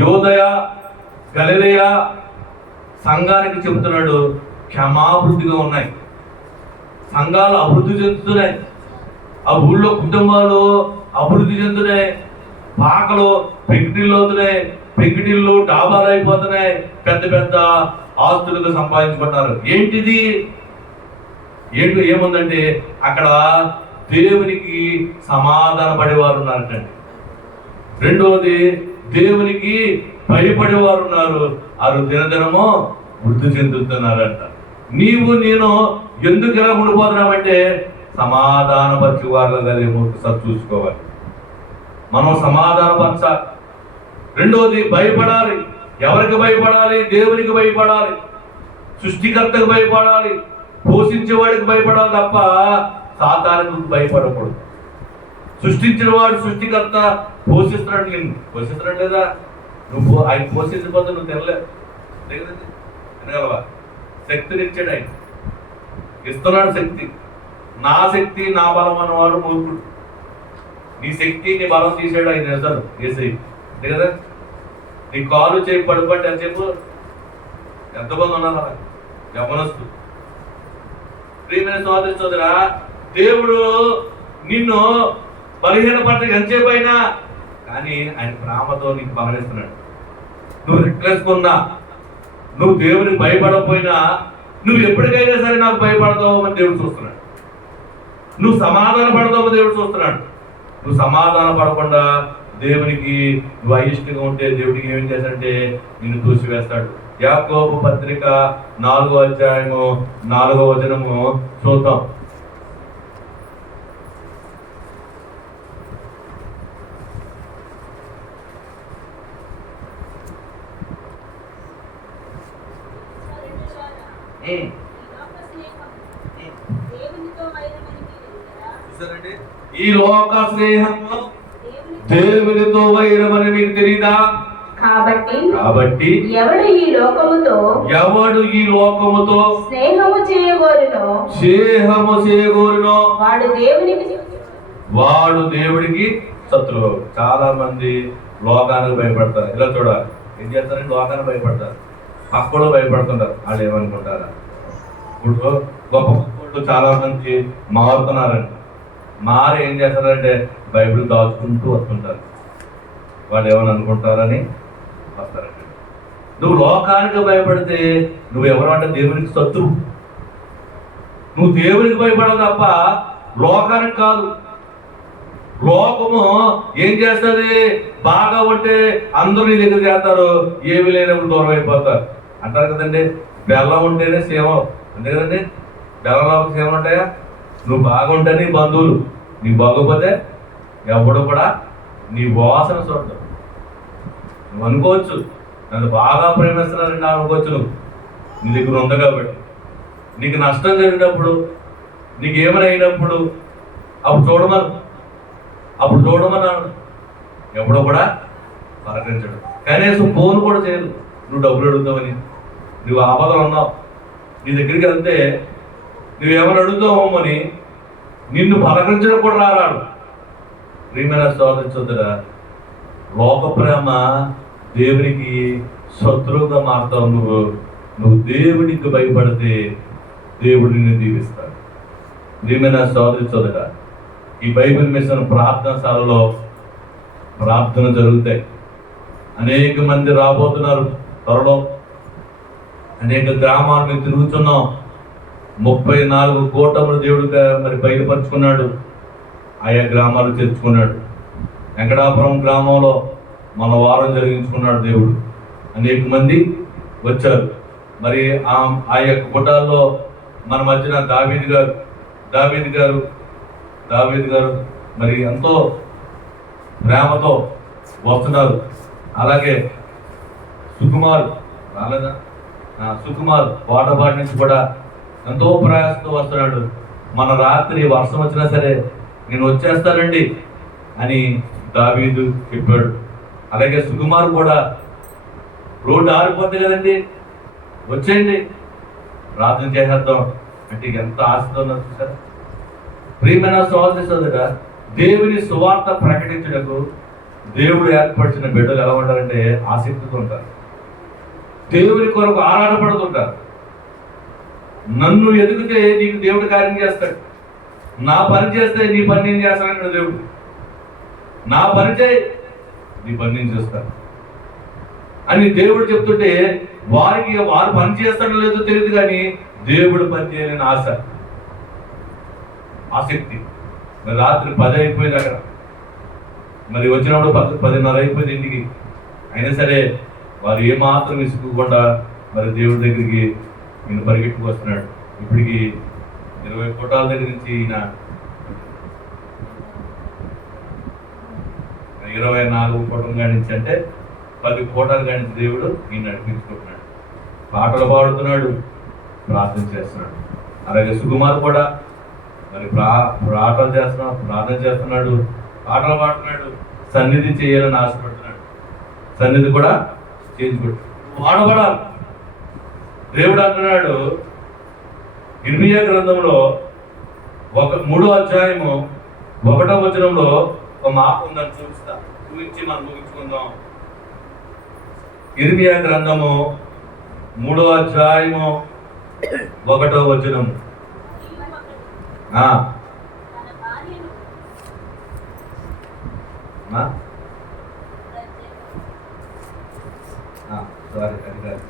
యోదయ గలిలయ సంఘానికి చెబుతున్నాడు, క్షమాభివృద్ధిగా ఉన్నాయి, సంఘాలు అభివృద్ధి చెందుతున్నాయి, ఆ ఊళ్ళో కుటుంబాలు అభివృద్ధి చెందుతున్నాయి, పాకలు పెంకిటిల్లు అవుతున్నాయి, పెంకిటిల్లు డాబాలు అయిపోతున్నాయి, పెద్ద పెద్ద ఆస్తులుగా సంపాదించుకుంటున్నారు. ఏంటిది? ఏముందంటే అక్కడ దేవునికి సమాధాన పడేవారు ఉన్నారటండి. రెండవది దేవునికి భయపడే వారు ఉన్నారు, వారు దినదినము వృద్ధి చెందుతున్నారంట. నీవు నేను ఎందుకు ఇలా ఉండిపోతున్నామంటే సమాధానపరిచే వారు కలిగి ఒకసారి చూసుకోవాలి. మనం సమాధానపరచాలి. రెండోది భయపడాలి. ఎవరికి భయపడాలి? దేవునికి భయపడాలి, సృష్టికర్తకు భయపడాలి, పోషించేవాడికి భయపడాలి తప్ప సాతానికి భయపడకూడదు. సృష్టించిన వాడు సృష్టికర్త పోషిస్తున్నాడు, నిన్ను పోషిస్తున్నాడు లేదా? నువ్వు ఆయన పోషించకపోతే నువ్వు తినగలవా? శక్తినిచ్చాడు ఆయన, ఇస్తున్నాడు శక్తి. నా శక్తి నా బలం అన్నవాడు మూర్ఖుడు. నీ శక్తి నీ బలం తీసాడు ఆయన అసలు ఏసై అంతే కదా. నీ కాలు చేయి పడుబట్టి అని చెప్పు ఎంతమంది ఉన్నారు అలా గమనిస్తూ. ప్రియమైన సోదరి సోదరా, దేవుడు నిన్ను బలహీనపడ్డ ఎంతసేపు అయినా కానీ ఆయన ప్రేమతో నీకు బలమిస్తున్నాడు. నువ్వు రెక్కలేసుకున్నా, నువ్వు దేవునికి భయపడకపోయినా నువ్వు ఎప్పటికైనా సరే నాకు భయపడతావు అని దేవుడు చూస్తున్నాడు. నువ్వు సమాధాన పడతావు దేవుడు చూస్తున్నాడు. నువ్వు సమాధాన పడకుండా దేవునికి నువ్వు అయిష్టంగా ఉంటే దేవుడికి ఏం చేశాడంటే నిన్ను తూసివేస్తాడు. యాకోబు పత్రిక 4వ అధ్యాయము 4వ వచనము చూద్దాం. ఈ లోక స్నేహము దేవునితో వైరమని మీకు తెలియదా? కాబట్టి ఎవడు ఈ లోకముతో స్నేహము చేయగోరునో వాడు దేవుడికి శత్రువు. చాలా మంది లోకానికి భయపడతారు. ఇలా చూడాలి, ఏం చేస్తారంటే లోకానికి భయపడతారు, పక్కలో భయపడుతుంటారు. వాళ్ళు ఏమనుకుంటారా? ఇప్పుడు గొప్ప చాలా మంది మారుతున్నారండి. మారి ఏం చేస్తారంటే బైబిల్ దాచుకుంటూ వస్తుంటారు. వాళ్ళు ఏమని అనుకుంటారని వస్తారండి. నువ్వు లోకానికి భయపడితే నువ్వెవరు అంటే దేవునికి శత్రువు. నువ్వు దేవునికి భయపడవు తప్ప లోకానికి కాదు. లోకము ఏం చేస్తుంది? బాగా ఉంటే అందరూ నీ దగ్గర చేస్తారు, ఏమి లేనప్పుడు దూరం అయిపోతారు అంటారు కదండి. బెల్లం ఉంటేనే సేవ, అంతే కదండి. బెల్లంలో సేవ ఉంటాయా? నువ్వు బాగుంటే నీ బంధువులు, నీకు బాగోపోతే ఎవడు కూడా నీ వాసన చూడదు. నువ్వు అనుకోవచ్చు నన్ను బాగా ప్రేమిస్తున్నారండి అనుకోవచ్చు. నువ్వు నీ దగ్గర ఉంది కాబట్టి. నీకు నష్టం జరిగినప్పుడు, నీకు ఏమైనా అయినప్పుడు అప్పుడు చూడమన్నాను. ఎప్పుడో కూడా పలకరించడు. కనీసం ఫోన్ కూడా చేయదు. నువ్వు డబ్బులు అడుగుతావని, నువ్వు ఆపదలు ఉన్నావు, నీ దగ్గరికి వెళ్తే నువ్వేమైనా అడుగుతావని నిన్ను పలకరించడం కూడా రారాడు. ప్రియమైన సోదరుడా, లోక ప్రేమ దేవునికి శత్రువుగా మారుతావు. నువ్వు దేవునికి భయపడితే దేవుడు నిన్ను దీవిస్తాడు. ప్రియమైన సోదరుడా, ఈ బైబిల్ మిషన్ ప్రార్థనశాలలో ప్రార్థన జరుగుతాయి. అనేక మంది రాబోతున్నారు త్వరలో. అనేక గ్రామాల మీద తిరుగుతున్నాం. 34 కూటములు దేవుడు మరి బయలుపరుచుకున్నాడు. ఆయా గ్రామాలు చేర్చుకున్నాడు. వెంకటాపురం గ్రామంలో మన వారం జరిగించుకున్నాడు దేవుడు. అనేక మంది వచ్చారు. మరి ఆ యొక్క కూటాల్లో మన మధ్యన దావీదు గారు మరి ఎంతో ప్రేమతో వస్తున్నారు. అలాగే సుకుమార్ రాలేదా? సుకుమార్ వాటబాడి నుంచి కూడా ఎంతో ప్రయాసంతో వస్తున్నాడు. మన రాత్రి వర్షం వచ్చినా సరే నేను వచ్చేస్తానండి అని దావీదు చెప్పాడు. అలాగే సుకుమార్ కూడా రోడ్డు ఆరిపోతుంది కదండి, వచ్చేయండి ప్రార్థన చేసేద్దాం అంటే ఎంత ఆశతో ఉన్నారు చూసారా. ప్రియమైన సోదరుడా, దేవుని సువార్త ప్రకటించుటకు దేవుడు ఏర్పరిచిన బిడ్డలు ఎలా ఉంటారంటే ఆసక్తితో ఉంటారు. దేవుని కొరకు ఆరాటపడుతుంటారు. నన్ను ఎదిగితే నీకు దేవుడు కార్యం చేస్తాడు. నా పని చేస్తే నీ పని నేను చేస్తానంటాడు దేవుడు. నా పని చేయి, నీ పని నేను చేస్తాను అని దేవుడు చెప్తుంటే వారు పని చేస్తాడో లేదో తెలియదు, కానీ దేవుడు పని చేయాలని ఆసక్తి. మరి రాత్రి 10 అయిపోయింది అక్కడ. మరి వచ్చినప్పుడు 10:30 అయిపోయింది ఇంటికి. అయినా సరే వారు ఏమాత్రం విసుక్కోకుండా మరి దేవుడి దగ్గరికి ఈయన పరిగెట్టుకు వస్తున్నాడు. ఇప్పటికి 20 కోటాల దగ్గర నుంచి ఈయన 24 కోటం కానించి అంటే 10 కోటాల కానించి దేవుడు ఈయన నడిపించుకుంటున్నాడు. పాటలు పాడుతున్నాడు, ప్రార్థన చేస్తున్నాడు. అలాగే సుకుమార్ కూడా మరి ప్రార్థన చేస్తున్నాడు, పాటలు పాడుతున్నాడు, సన్నిధి చేయాలని ఆశపడుతున్నాడు. సన్నిధి కూడా చేయించుకుంటాడు. వాడబడాలి. దేవుడు అంటున్నాడు ఇర్మియా గ్రంథంలో 3వ అధ్యాయము 1వ వచనంలో ఒక మాట ఉందని చూపించి మనం ముగించుకుందాం. ఇర్మియా గ్రంథము 3వ అధ్యాయము 1వ వచనం. సారీ అది కాదు.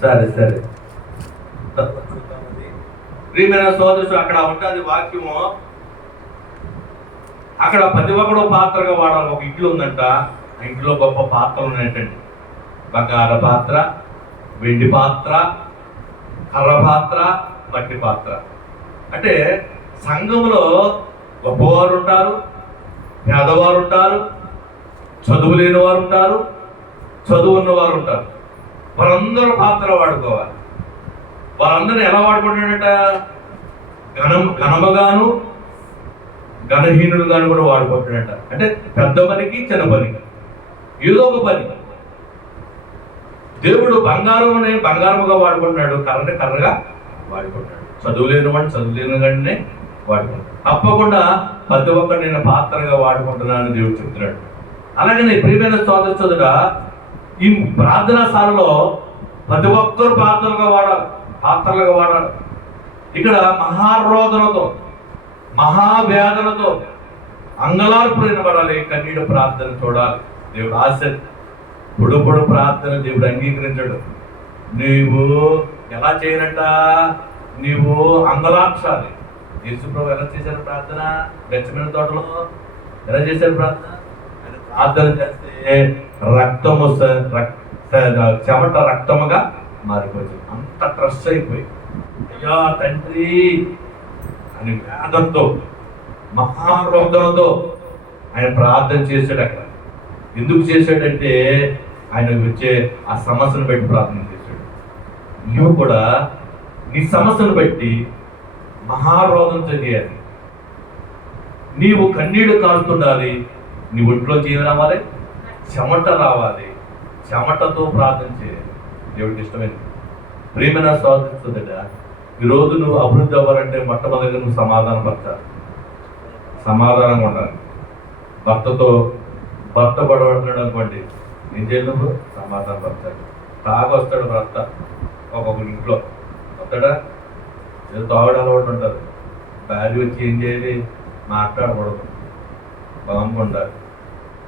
సరే ప్రియమైన సోదరుడు, అక్కడ ఉంటుంది వాక్యము. అక్కడ ప్రతి ఒక్కడు పాత్రగా వాడాలి. ఒక ఇంట్లో ఉందంట, ఆ ఇంట్లో గొప్ప పాత్రలు ఉన్నాయంటండి. బంగార పాత్ర, వెండి పాత్ర, కర్ర పాత్ర, మట్టి పాత్ర. అంటే సంఘంలో గొప్పవారు ఉంటారు, పేదవారు ఉంటారు, చదువు లేని వారు ఉంటారు, చదువు ఉన్నవారు ఉంటారు. వారందరూ పాత్ర వాడుకోవాలి. వారందరూ ఎలా వాడుకుంటాడట? ఘనముగాను ఘనహీనుడుగాను కూడా వాడుకుంటాడట. అంటే పెద్ద పనికి చిన్న పనికి ఏదో ఒక పని. దేవుడు బంగారముగా వాడుకుంటున్నాడు, కర్రగా వాడుకుంటాడు. చదువు లేని వాడిని చదువు లేని వాడినే వాడుకుంటాడు. తప్పకుండా ప్రతి ఒక్కరు నేను పాత్రగా వాడుకుంటున్నానని దేవుడు చెప్తున్నాడు. అలాగే ప్రియమైన సోదరుడా, ఈ ప్రార్థనాశాలలో ప్రతి ఒక్కరు పాత్రలుగా వాడాలి. ఇక్కడ మహారోదనతో, మహావేదనతో అంగలార్పులు వినబడాలి. కన్నీడు ప్రార్థన చూడాలి. దేవుడు ఆశ పొడు ప్రార్థన దేవుడు అంగీకరించడు. నీవు ఎలా చేయనంట? నీవు అంగలార్చాలి. యేసుప్రభు ఎలా చేశారు ప్రార్థన? గెత్సేమనే తోటలో ఎలా చేశారు ప్రార్థన? ప్రార్థన చేస్తే రక్తము చెమట రక్తముగా మారిపోయింది. అంత ట్రస్ట్ అయిపోయి, అయ్యా తండ్రి అని వేదంతో, మహారోధంతో ఆయన ప్రార్థన చేశాడు. అక్కడ ఎందుకు చేశాడంటే ఆయన వచ్చే ఆ సమస్యను బట్టి ప్రార్థన చేశాడు. నువ్వు కూడా నీ సమస్యను బట్టి మహారోధంతో చేయాలి. నీవు కన్నీళ్లు కారుతుండాలి. నీ ఒంట్లో జీవం రావాలి, చెమట రావాలి. చెమటతో ప్రార్థన చేయాలి. దేవుడికి ఇష్టమైనది. ప్రియమైన సోదరుడ, ఈరోజు నువ్వు అభివృద్ధి అవ్వాలంటే మొట్టమొదటిగా నువ్వు సమాధానంగా ఉండాలి. భర్త గొడవడుతున్నాడు అనుకోండి, ఏం చేయాలి? నువ్వు సమాధానం పరచాలి. తాగొస్తాడు భర్త ఒక్కొక్క ఇంట్లో, వస్తాడా? ఏదో తాగడం అలవాటు ఉంటారు. భార్య వచ్చి ఏం చేయాలి? మాట్లాడకూడదు, బాగా ఉండాలి.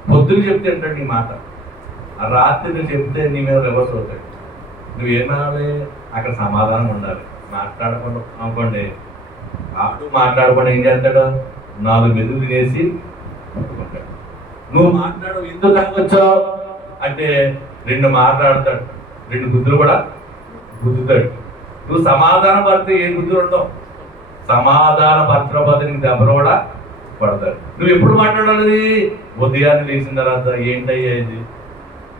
పొద్దున చెప్తే ఏంటంటే నీ మాట, ఆ రాత్రి నువ్వు చెప్తే నీ మీద రివర్స్ అవుతాడు. నువ్వేమాలి? అక్కడ సమాధానం ఉండాలి. మాట్లాడకుండా అనుకోండి, ఆడు మాట్లాడకుండా ఏం చేస్తాడు? 4 మెతులు తినేసి పట్టుకుంటాడు. నువ్వు మాట్లాడు, ఎందుకు తాగొచ్చావు అంటే 2 మాట్లాడతాడు, 2 గుద్దులు కూడా గుద్దుతాడు. నువ్వు సమాధానం పడితే ఏ గుద్దులు ఉంటావు? సమాధాన పత్రపతి నీకు దెబ్బలు కూడా పడతాడు. నువ్వు ఎప్పుడు మాట్లాడాలి? ఉదయాన్నే లేచిన తర్వాత ఏంటయ్యా ఇది,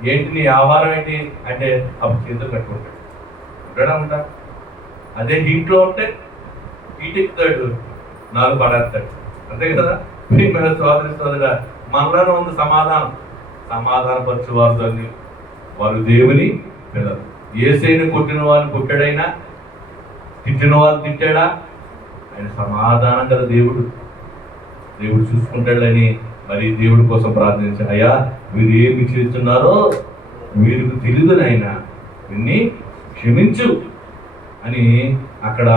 ఏంటి నీ ఆహారం ఏంటి అంటే అప్పుడు చేతులు కట్టుకుంటాడు. ఉంటా అదే హీట్లో ఉంటే హీట్ ఎక్కుతాడు, 4 పడేస్తాడు. అంతే కదా? మన సోదరుడా, మనలోనే ఉంది సమాధానపరచు వారు దేవుని పిల్లలు. యేసయ్యను కొట్టిన వారిని కొట్టాడైనా, తిట్టిన వారిని తిట్టాడా? ఆయన సమాధానం కదా దేవుడు చూసుకుంటాడని మరి దేవుడి కోసం ప్రార్థించాడు. అయ్యా వీరు ఏమి చేస్తున్నారో వీరికి తెలియదు నాయనా, వీరిని క్షమించు అని అక్కడ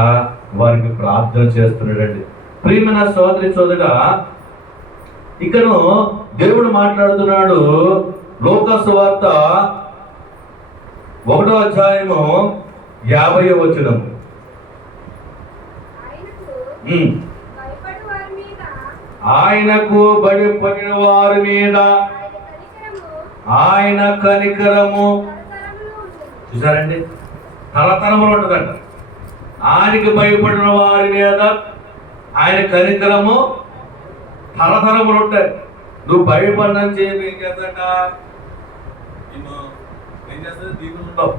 వారికి ప్రార్థన చేస్తున్నాడండి. ప్రియమైన సోదరి సోదరుడా, ఇకను దేవుడు మాట్లాడుతున్నాడు. లూకా సువార్త 1వ అధ్యాయము 50వ వచనం. ఆయనకు భయపడిన వారి మీద ఆయన కనికరము, చూసారండి, తరతరములు ఉంటుందంట. ఆయనకి భయపడిన వారి మీద ఆయన కనికరము తరతరములు ఉంటాయి. నువ్వు భయపడినని చేసి ఏం చేస్తాడ, ఏం చేస్తుంది, దీని ఉండవు.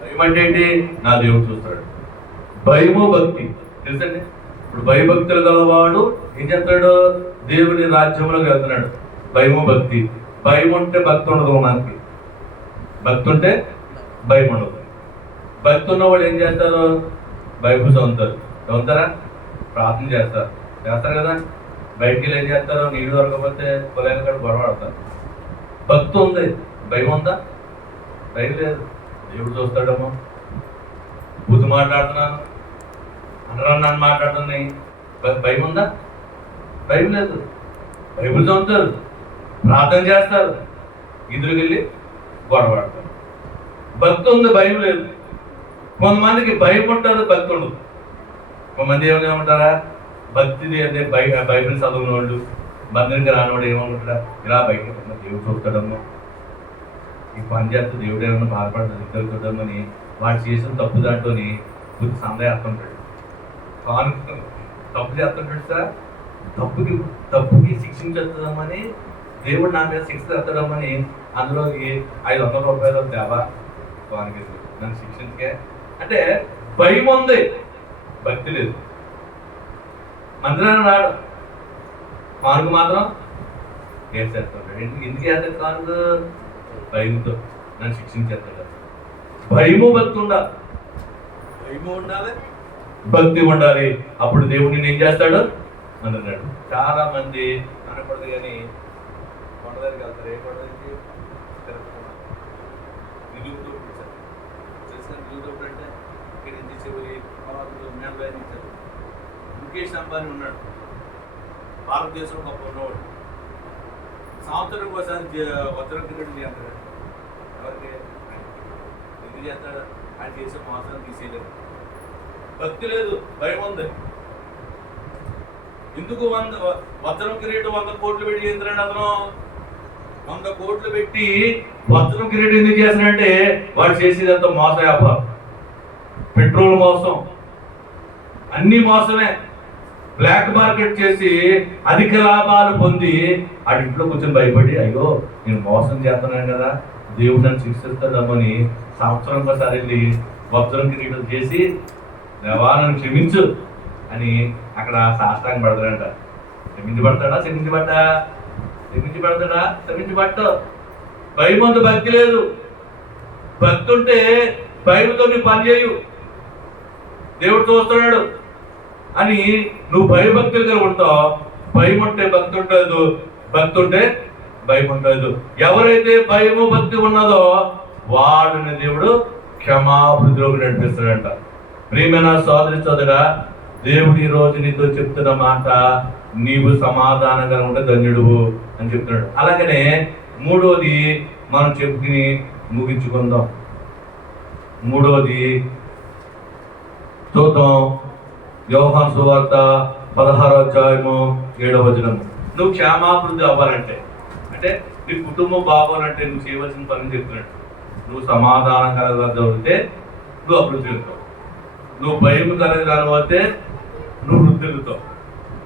భయం అంటే ఏంటి? నా దేవుడు చూస్తాడు. భయము భక్తి తెలుసండి. ఇప్పుడు భయభక్తులు గలవాడు ఏం చేస్తాడు? దేవుని రాజ్యంలోకి వెళ్తున్నాడు. భయము భక్తి. భయం ఉంటే భక్తి ఉండదు. మనకి భక్తి ఉంటే భయం ఉండదు. భక్తి ఉన్నవాడు ఏం చేస్తారు? బైబుల్ చదువుతారు. చదువుతారా? ప్రార్థన చేస్తారు. చేస్తారు కదా. బయటికి వెళ్ళి ఏం చేస్తారు? నీళ్ళు దొరకకపోతే పొలాలు కూడా గొడవ ఆడతారు. భక్తి ఉంది. భయం ఉందా? భయం లేదు. దేవుడు చూస్తాడేమో. బుద్ధి మాట్లాడుతున్నాను, నన్ను మాట్లాడుతున్నాయి, భయం ఉందా? భయం లేదు. బైబుల్ చదువుతారు, ప్రార్థన చేస్తారు, ఇద్దరికి వెళ్ళి గొడవ ఆడతారు. భక్తి ఉంది, భయం లేదు. కొంతమందికి భయం ఉంటారు, భక్తి ఉండదు. కొంతమంది ఏమంటారా? భక్తిది అంటే బైబిల్ చదువుని వాళ్ళు, మందిరికి రానివాడు ఏమనుకుంటారా? ఇలా బయట దేవుడు చూస్తాడమ్మో, ఈ పని చేస్తే దేవుడు ఏమన్నా బాధపడుతుంది, ఇద్దరు చూద్దామని వాడు చేసిన తప్పు దాంట్లోని కొద్ది సందేహిస్తుంటాడు. తప్పు చేస్తుంటాడు సార్. తప్పుకి శిక్షించేద్దామని దేవుడు నా మీద శిక్ష తెస్తాడమని అందులో 500 రూపాయలు దేవా వానికి నన్ను శిక్షించకే అంటే భయం ఉంది, భక్తి లేదు. మందిరాన్ని రాడు, కానుక మాత్రం వేసేస్తాడు. ఎందుకు వేస్తాడు కానుక? భయంతో నన్ను శిక్షించేస్తాడు. భయము భక్తి ఉండాలి. భయము ఉండాలి, భక్తి ఉండాలి. అప్పుడు దేవుడు నేను ఏం చేస్తాడు అన్నాడు. చాలా మంది అనకూడదు కానీ కొండ దగ్గరికి వెళ్తారు. ఏ కొండ దగ్గరికి? నిలువుతోడు ఇచ్చారు. తెలిసిన నిలువుతోడు అంటే ఇక్కడ నుంచి చివరి ఇచ్చారు. ముఖేష్ అంబానీ ఉన్నాడు, భారతదేశంలో గొప్ప ఉన్నవాడు. సంవత్సరం ఒకసారి వజ్రం టికెట్ చేస్తాడు. ఎవరికి? ఎందుకు చేస్తాడు? ఆయన చేసే మోసం తీసేయలేదు. భక్తి లేదు, భయం ఉంది. ఎందుకు వజ్రం కిరీటం 100 కోట్లు పెట్టి చేస్తున్నాడు అతను? 100 కోట్లు పెట్టి వజ్రం కిరీటం ఎందుకు చేస్తున్నాడంటే వాడు చేసేది అంత మోసం, వ్యాపారం, పెట్రోల్ మోసం, అన్ని మోసమే. బ్లాక్ మార్కెట్ చేసి అధిక లాభాలు పొంది ఆ ఇంట్లో కూర్చొని భయపడి అయ్యో నేను మోసం చేస్తున్నాను కదా, దేవుడు నన్ను శిక్షిస్తాడమని సంవత్సరం ఒకసారి వెళ్ళి వజ్రం కిరీటం చేసి దేవా నన్ను క్షమించు అని అక్కడ సాష్టాంగం పడతాడంట. క్షమించబడతాడా? క్షమించబడతాడా? భయం ఉంది, భక్తి లేదు. భక్తి ఉంటే భయంతో నీ పని చేయు, దేవుడు చూస్తున్నాడు అని నువ్వు భయభక్తులుగా ఉంటావు. భయం ఉంటే భక్తి ఉండదు, భక్తి ఉంటే భయం ఉండదు. ఎవరైతే భయము భక్తి ఉన్నదో వాడిని దేవుడు క్షమాభివృద్ధిలోకి నడిపిస్తాడంట. ప్రియమైన సోదరి సోదరా, దేవుడు ఈ రోజు నీతో చెప్తున్న మాట, నీవు సమాధానంగా ఉంటే ధన్యుడువు అని చెప్తున్నాడు. అలాగనే మూడోది మనం చెప్పుకుని ముగించుకుందాం. మూడోది చూద్దాం. యోహాను సువార్త 16వ అధ్యాయము 7వ వచనం. నువ్వు క్షేమాభివృద్ధి అవ్వాలంటే, అంటే నీ కుటుంబం బాగోవాలంటే నువ్వు చేయవలసిన పని చెప్తున్నాడు. నువ్వు సమాధానం కలగలిగితే నువ్వు అభివృద్ధి చెందుతావు. నువ్వు భయం కలగలిగితే నువ్వు వృద్ధి చెందుతావు.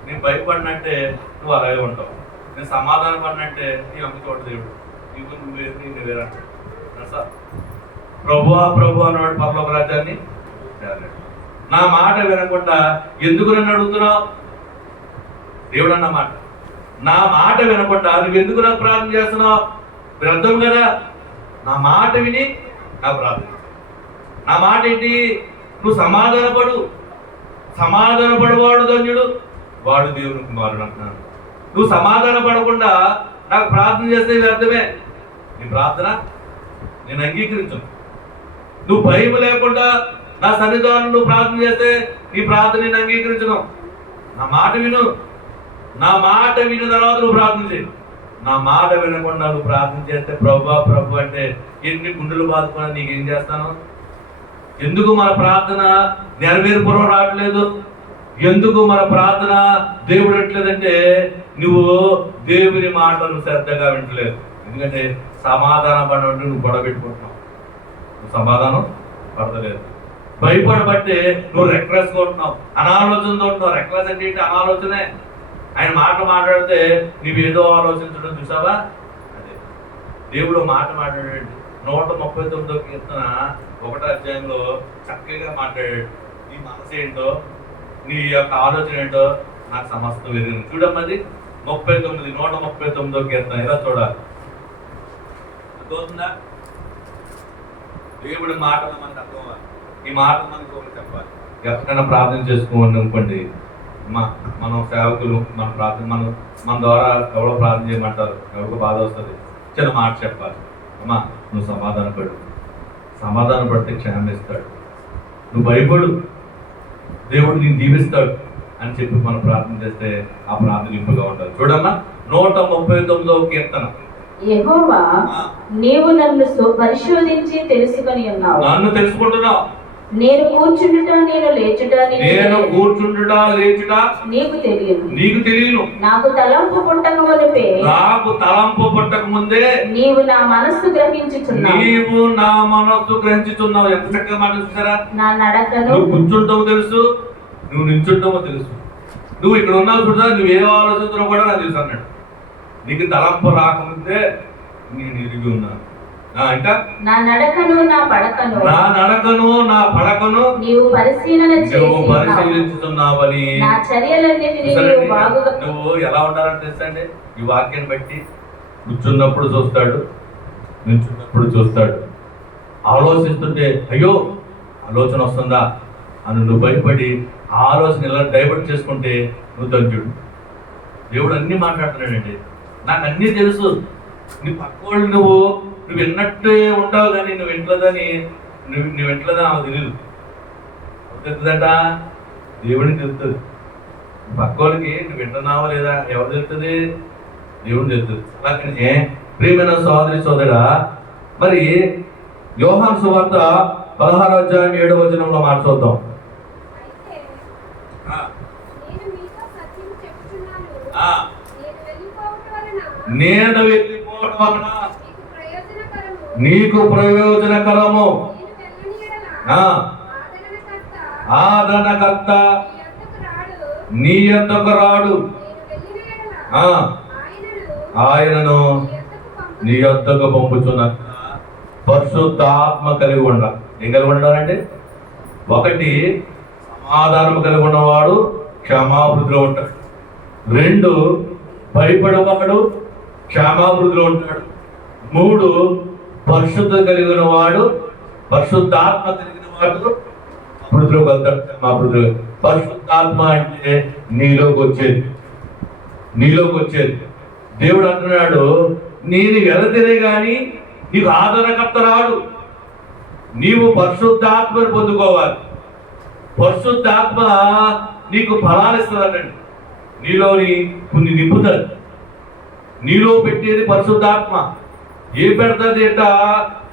నేను భయపడినట్టే నువ్వు అలాగే ఉంటావు. నేను సమాధానం పడినట్టే నీ అమ్మ చోట దేవుడు నీకు నువ్వు వేరు, నేను వేరంటాడు. సార్ ప్రభు అన్నవాడు పరలోక రాజ్యాన్ని నా మాట వినకుండా ఎందుకు నన్ను అడుగుతున్నావు? దేవుడు అన్న మాట, నా మాట వినకుండా నువ్వు ఎందుకు నాకు ప్రార్థన చేస్తున్నావు? వ్యర్థం కదా. నా మాట విని నా ప్రార్థన. నా మాట ఏంటి? నువ్వు సమాధానపడువాడు ధన్యుడు, వాడు దేవుని కుమారుడు అంటున్నాను. నువ్వు సమాధాన పడకుండా నాకు ప్రార్థన చేస్తే వ్యర్థమే. నీ ప్రార్థన నేను అంగీకరించను. నువ్వు భయం లేకుండా నా సన్నిధానం నువ్వు ప్రార్థన చేస్తే నీ ప్రార్థన నేను అంగీకరించను. నా మాట విను, నా మాట విన్న తర్వాత నువ్వు ప్రార్థన చేయి. నా మాట వినకుండా నువ్వు ప్రార్థన చేస్తే ప్రభు అంటే ఎన్ని గుండెలు బాదుకున్నా నీకేం చేస్తాను? ఎందుకు మన ప్రార్థన నెరవేర్పురం రావట్లేదు? ఎందుకు మన ప్రార్థన దేవుడు ఎట్లేదంటే నువ్వు దేవుని మాటలు శ్రద్ధగా వింటలేదు. ఎందుకంటే సమాధానం పడినట్టు నువ్వు గొడవ పెట్టుకుంటున్నావు, నువ్వు సమాధానం పడతలేదు. భయపడబట్టే నువ్వు రెక్లెస్గా ఉంటున్నావు, అనాలోచనతో ఉంటున్నావు. రెక్లెస్ అంటే ఏంటి? అనాలోచనే. ఆయన మాట్లాడితే నువ్వేదో ఆలోచించడం చూసావా? అదే దేవుడు మాట్లాడాడు. 139వ కీర్తన 1వ అధ్యాయంలో చక్కగా మాట్లాడాడు. నీ మనసు ఏంటో, నీ యొక్క ఆలోచన ఏంటో నాకు సమస్తం ఎరిగింది. చూడమ్మది 139వ కీర్తన ఇలా చూడాలి. అర్థమవుతుందా? దేవుడి మాటలు మనకు అర్థం. ఈ మాటలు మనకు ఒకటి చెప్పాలి. ఎక్కడైనా ప్రార్థన చేసుకోమని అనుకోండి, మనం సేవకులు మన ద్వారా ఎవరో ప్రార్థన చేయమంటారు, ఎవరికి బాధ వస్తుంది, చిన్న మాట చెప్పాలి. అమ్మా నువ్వు సమాధాన పడితే క్షేమం ఇస్తాడు, నువ్వు భయపడు, దేవుడు నేను దీవిస్తాడు అని చెప్పి మనం ప్రార్థన చేస్తే ఆ ప్రార్థన ఇంపుగా ఉండాలి. చూడమ్మా 139వ కీర్తన. యెహోవా నీవు నన్ను పరిశోధించి తెలుసుకొని ఉన్నావు. నన్ను తెలుసుకుంటున్నావు. నేను కూర్చుండుట నేను లేచుట నీకు తెలియను. నాకు తలంపు పుట్టక ముందే నీవు నా మనస్సు గ్రహించుచున్నావు. ఎంత చక్కగా మాట చూసారా? నా నడకను నువ్వు కూర్చుంటావు తెలుసు, నువ్వు నిల్చుంటావో తెలుసు, నువ్వు ఇక్కడ ఉన్నావు చూసా, నువ్వు ఏ ఆలోచనలో కూడా నాకు తెలుసు అన్నాడు. నీకు తలంపు రాకముందే నేను ఎరిగి ఉన్నాను. ఇంకా నా నడకను నా పడకను నీవు పరిశీలించుతున్నావని. నువ్వు ఎలా ఉండాలని తెలుసండి? ఈ వాక్యాన్ని బట్టి కూర్చున్నప్పుడు చూస్తాడు, నిల్చున్నప్పుడు చూస్తాడు. ఆలోచిస్తుంటే అయ్యో ఆలోచన వస్తుందా అని నువ్వు భయపడి ఆ ఆలోచన ఎలా డైవర్ట్ చేసుకుంటే నువ్వు తండ్రుడు. దేవుడు అన్ని మాట్లాడుతున్నాడండి. నాకు అన్నీ తెలుసు. నీ పక్కోళ్ళు నువ్వు విన్నట్టే ఉండవు, కానీ నువ్వు వింటలేదని నాకు తెలియదు. తెలుస్తుందంట, దేవుడిని తెలుస్తుంది. పక్కోళ్ళకి నువ్వు వింటున్నావా లేదా ఎవరు తెలుస్తుంది? దేవుడిని తెలుస్తుంది. అలాగే ప్రియమైన సోదరా, మరి యోహాను సువార్త 16వ అధ్యాయం 7వ వచనంలో మాట్లాడుతాం. నేను వెళ్ళిపోవడం వలన నీకు ప్రయోజనకరము, ఆదరణకర్త నీ యొద్దకు రాడు, ఆయనను నీ యొద్దకు పంపుచున్నాను. పరిశుద్ధాత్మ కలిగి ఉండాలి. ఏం కలిగి ఉండాలంటే, ఒకటి సమాధానం కలిగి ఉన్నవాడు క్షమాభివృద్ధిలో ఉంటాడు. 2 భయపడవాడు క్షమాభివృద్ధిలో ఉంటాడు. 3 పరిశుద్ధ కలిగిన వాడు, పరిశుద్ధాత్మ కలిగిన వాడు అభివృద్ధిలోకి వెళ్తాడు. క్షమాభివృద్ధిలో. పరిశుద్ధాత్మ అంటే నీలోకి వచ్చేది. దేవుడు అంటున్నాడు, నేను వెళితేనే కానీ నీకు ఆదరణకర్త రాడు. నీవు పరిశుద్ధాత్మను పొందుకోవాలి. పరిశుద్ధాత్మ నీకు ఫలాలు ఇస్తుందండి. నీలోని కొన్ని నింపుతుంది. నీలో పెట్టేది పరిశుద్ధాత్మ. ఏం పెడతాది అంట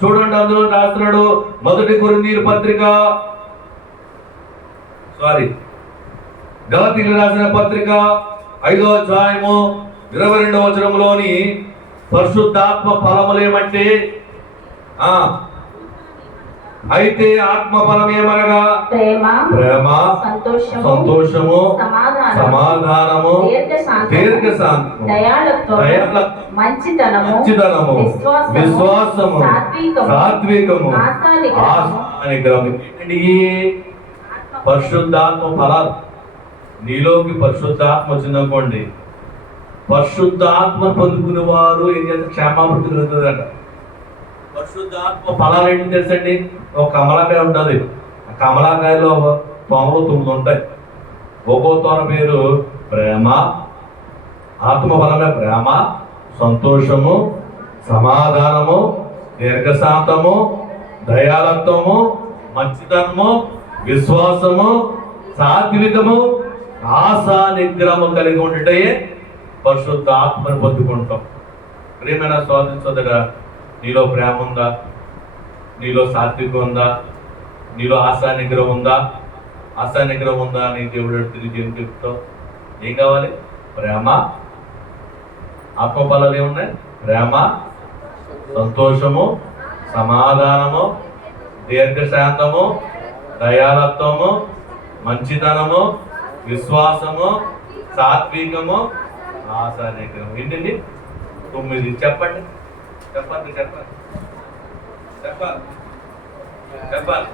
చూడండి. అందులో రాస్తున్నాడు, 1 కొరింథీయుల పత్రిక, గలతీయులకు రాసిన పత్రిక 5వ అధ్యాయము 22వ వచనంలోని పరిశుద్ధాత్మ ఫలములేమంటే, అయితే ఆత్మ ఫలమేమనగా ప్రేమ, సంతోషము, సమాధానము, దీర్ఘశాంతము, మంచితనము, విశ్వాసము, సాత్వికము, పరిశుద్ధాత్మ ఫలాలు. నీలోకి పరిశుద్ధాత్మ వచ్చిందనుకోండి, పరిశుద్ధాత్మ పొందుకునే వారు ఏం చేస్తే క్షేమాభివృద్ధి కలుగుతుందంట. పరిశుద్ధాత్మ ఫలాలు ఏంటి తెలుసండి? ఒక కమలాకాయ ఉంటుంది. ఆ కమలాకాయలో తోమలు 9 ఉంటాయి. ఒక్కో తోన పేరు ప్రేమ. ఆత్మ ఫలమే ప్రేమ, సంతోషము, సమాధానము, దీర్ఘశాంతము, దయాలత్వము, మంచితనము, విశ్వాసము, సాత్వికము, ఆశా నిగ్రహము కలిగి ఉంటే పరిశుద్ధ ఆత్మను పొందుకుంటాం. ప్రియమైన సోదర, నీలో ప్రేమ ఉందా? నీలో సాత్వికం ఉందా? నీలో ఆశా నిగ్రహం ఉందా? ఆశా నిగ్రహం ఉందా అని దేవుడు తిరిగి ఏం చెప్తావు? ఏం కావాలి? ప్రేమ. ఆత్మఫలాలు ఏమున్నాయి? ప్రేమ, సంతోషము, సమాధానము, దీర్ఘశాంతము, దయాలత్వము, మంచితనము, విశ్వాసము, సాత్వికము, ఆశా నిగ్రహం. ఏంటండి? 9. చెప్పండి. చెప్పాలి.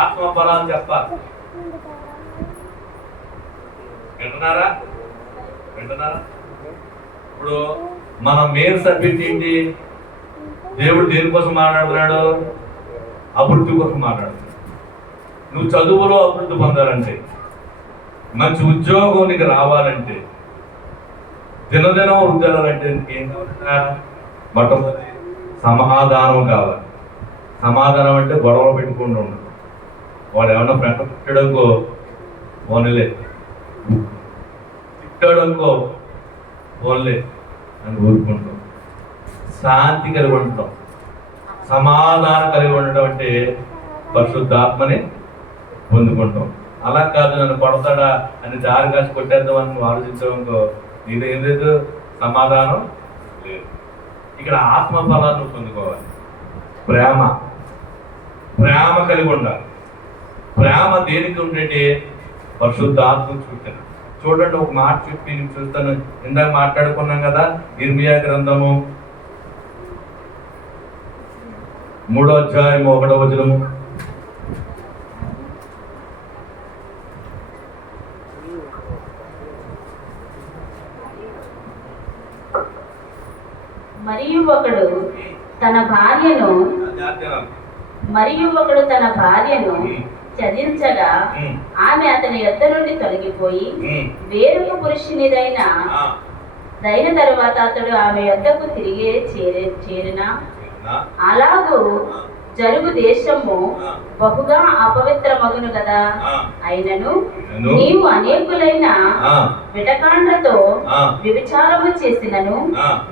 ఆత్మఫలాలు చెప్పాలి. వింటున్నారా? ఇప్పుడు మన మెయిన్ సబ్జెక్ట్ ఏంటి? దేవుడు దేనికోసం మాట్లాడుతున్నాడు? అభివృద్ధి కోసం మాట్లాడుతున్నాడు. నువ్వు చదువులో అభివృద్ధి పొందాలంటే, మంచి ఉద్యోగం నీకు రావాలంటే, దినదినం వృద్ధి అవ్వాలంటే ఏం కావాలంటే మొట్టమొదటి సమాధానం కావాలి. సమాధానం అంటే గొడవలు పెట్టుకుంటూ ఉండదు. వాడు ఏమన్నా పెంట పుట్టడంకో పోనలే, తిట్టడంకో పోన్లే అని ఊరుకుంటాం. శాంతి కలిగి ఉండటం, సమాధానం కలిగి ఉండటం అంటే పరిశుద్ధాత్మని పొందుకుంటాం. అలా కాదు, నన్ను కొడతాడా అని దారి కాసి కొట్టేద్దామని నువ్వు ఆలోచించడంకో నీది ఏం లేదు, సమాధానం లేదు. ఇక్కడ ఆత్మ ఫలాన్ని పొందుకోవాలి. ప్రేమ కలిగి ఉండాలి. ప్రేమ దేనికి ఉంటే పరిశుద్ధాత్మ చూస్తాను. చూడండి, ఒక మాట చెప్పి చూస్తాను. ఇందాక మాట్లాడుకున్నాం కదా, ఇర్మియా గ్రంథము 3వ అధ్యాయం 1వ వచనము. మరియు ఒకడు తన భార్యను చదించగా ఆమె అతని యొద్ద నుండి తొలగిపోయి వేరొక పురుషునిదైన తరువాత అతడు ఆమె యొద్దకు తిరిగి చేరిన అలాగూ జరుగు దేశము బహుగా అపవిత్రమగును కదా. అయినను నీవు అనేకులైన విటకాండ్రతో వ్యభిచారము చేసినను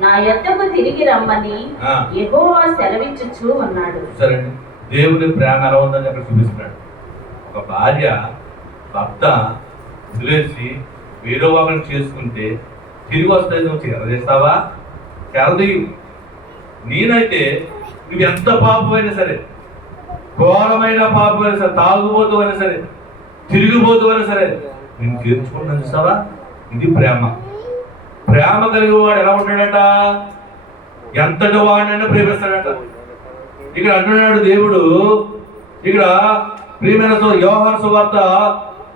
నా యొద్దకు తిరిగి రమ్మని యెహోవా సెలవిచ్చుచూ ఉన్నాడు. సరే, దేవుని ప్రేమ ఎలా ఉందని అక్కడ చూపిస్తున్నాడు. ఒక భార్య భర్త వదిలేసి వేరే వాళ్ళని చేసుకుంటే తిరిగి వస్తే నువ్వు చేరదీస్తావా? చేరదీయు. నేనైతే నువ్వు ఎంత పాపమైనా సరే, ఘోరమైన పాపమైనా సరే, తాగుబోతు అయినా సరే, తిరిగిపోతూ అయినా సరే, నేను తీర్చుకుంటాను. చూస్తావా? ఇది ప్రేమ. ప్రేమ కలిగి వాడు ఎలా ఉంటాడట? ఎంతటి వాడినైనా ప్రేమిస్తాడట. ఇక్కడ అంటున్నాడు దేవుడు. ఇక్కడ ప్రియమైన యోహాను సువార్త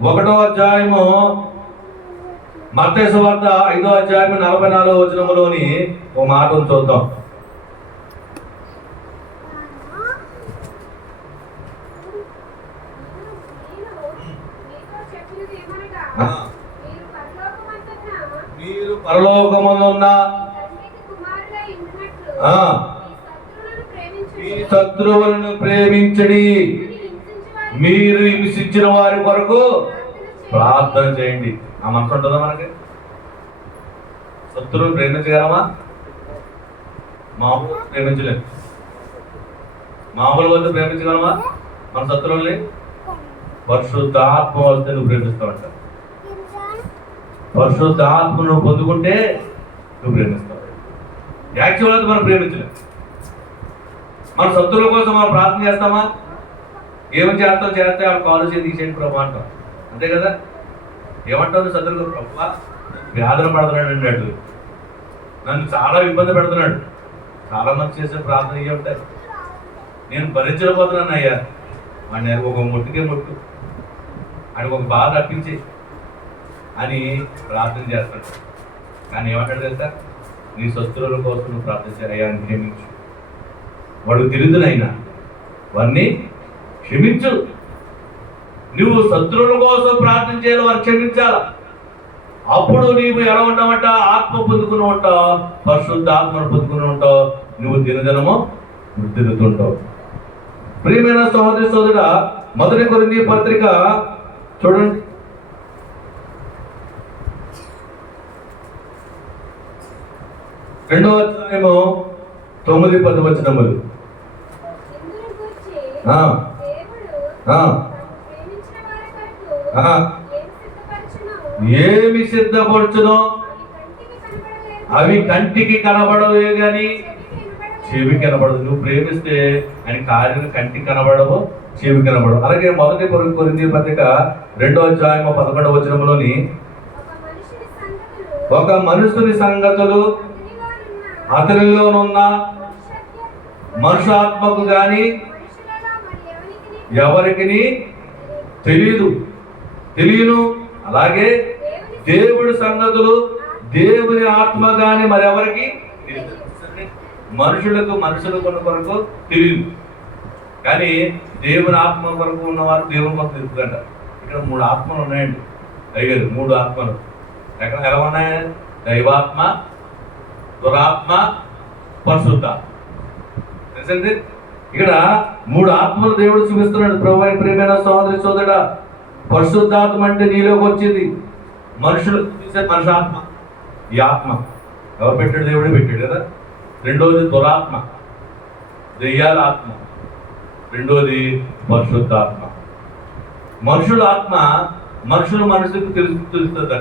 1వ అధ్యాయము, మత్తయి సువార్త 5వ అధ్యాయము 44వ వచనములోని ఓ మాటను చూద్దాం. మీరు పరలోకమందున్న మీ శత్రువులను ప్రేమించడి, మీరు హింసించిన వారి కొరకు ప్రార్థన చేయండి. ఆ మనసు ఉంటుందా మనకి? శత్రువుని ప్రేమించగలమా? మామూలు ప్రేమించలేము. మామూలు వద్ద ప్రేమించగలమా మన శత్రువుల్ని? పరిశుద్ధాత్మ వస్తే నువ్వు ప్రేమిస్తావంట. పరిశుద్ధాత్మను పొందుకుంటే నువ్వు ప్రేమిస్తావు. యాక్చువల్ అయితే మనం ప్రేమించలేము. మన శత్రువుల కోసం మనం ప్రార్థన చేస్తామా? ఏమని చేస్తే ఆ కాలేజీ తీసేయండి ప్రభు అంటాం. అంతే కదా? ఏమంటావు శత్రువులు? ప్రభు వ్యాధులు పడుతున్నాడు అన్నాడు, నన్ను చాలా ఇబ్బంది పెడుతున్నాడు, చాలా మంది చేసే ప్రార్థన ఇవి ఉంటాయి, నేను భరించలేకపోతున్నాను అయ్యా, వాడిని ఒక ముట్టుకే ముట్టు, ఆయనకు ఒక బాధ అర్పించి అని ప్రార్థన చేస్తాడు. కానీ ఏమంటాడు తెలుసా? నీ శత్రువుల కోసం నువ్వు ప్రార్థించారు, అయ్యా అని క్షమించు, వాడు తిరుగుతునైనా వారిని క్షమించు. నువ్వు శత్రువుల కోసం ప్రార్థన చేయాలి, వారు క్షమించాల. అప్పుడు నీవు ఎలా ఉంటావంట? ఆత్మ పొందుకుని ఉంటావు, పరిశుద్ధ ఆత్మను పొందుకుని ఉంటావు, నువ్వు దినదినము వృద్ధిరుతుంటావు. ప్రియమైన సహోదరి సోదరుడా, మొదటి కొరింథీ పత్రిక చూడండి, 2వ అధ్యాయము 9-10 వచనములు. ఇందును గూర్చి ఆ, దేవుడు ఆ, తనను ప్రేమించిన వారి కొరకు ఆ. ఏమి సిద్ధపరచునో ఏమి సిద్ధపరచునో అవి కంటికి కనబడలేదు, అవి కంటికి కనబడవే గాని చెవి కనబడదు. నువ్వు ప్రేమిస్తే ఆయన కార్యం కంటికి కనబడవు, చెవి కనబడవు. అలాగే మొదటి కొరింథీ పత్రిక 2వ అధ్యాయం 11వ వచనంలోని ఒక మనుషుని సంగతులు అతనిలోనున్న మనుషాత్మకు గాని మనుషులలో మరి ఎవరికి తెలియను. అలాగే దేవుడి సంగతులు దేవుని ఆత్మ గాని మరెవరికి తెలియదు. మనుషుల కొరకు తెలియదు, కానీ దేవుని ఆత్మ కొరకు ఉన్నవారు దేవుని కొరకు తెలుస్తుందంట. ఇక్కడ 3 ఆత్మలు ఉన్నాయండి అయ్యారు, 3 ఆత్మలు. ఎక్కడ ఎలా ఉన్నాయి? దైవాత్మ, దురాత్మ, పరిశుద్ధ. తెలిసింది? ఇక్కడ 3 ఆత్మలు దేవుడు చూపిస్తున్నాడు. ప్రభువైన ప్రియమైన సోదరి సోదరుడా, పరిశుద్ధాత్మ అంటే నీలోకి వచ్చింది. మనుషులు చూసే మనుషాత్మ, ఈ ఆత్మ ఎవరు పెట్టాడు? దేవుడే పెట్టాడు కదా. రెండోది దురాత్మ, దెయ్యాల ఆత్మ. రెండోది పరిశుద్ధాత్మ. మనుషుల ఆత్మ మనుషులకు తెలుస్తుందట.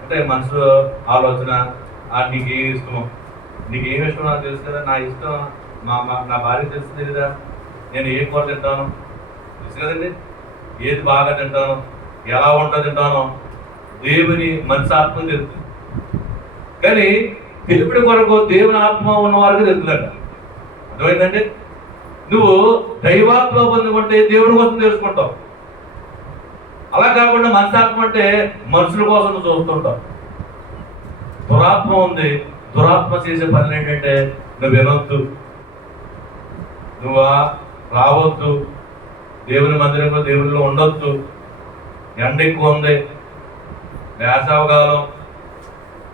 అంటే మనసు ఆలోచన, నీకు ఏ ఇష్టమో, నీకు ఏమి ఇష్టం నాకు తెలుసు కదా. నా ఇష్టం నా భార్య తెలుస్తుంది కదా. నేను ఏ కూర తింటాను తెలుసు కదండి. ఏది బాగా తింటాను, ఎలా వంట తింటానో దేవుని మనసాత్మ తెలుస్తుంది. కానీ తెలుపుడి కొరకు దేవుని ఆత్మ ఉన్న వారికి తెలుస్తుందట. అర్థమైందండి? నువ్వు దైవాత్మ పొందుకుంటే దేవుడి కోసం తెలుసుకుంటావు. అలా కాకుండా మనసాత్మ అంటే మనుషుల కోసం నువ్వు చూస్తుంటావు. దురాత్మ ఉంది. దురాత్మ చేసే పనులు ఏంటంటే నువ్వు వినొద్దు, నువ్వు రావద్దు, దేవుని మందిరంలో దేవునిలో ఉండొద్దు, ఎండ ఎక్కువ ఉంది, వేసవకాలం,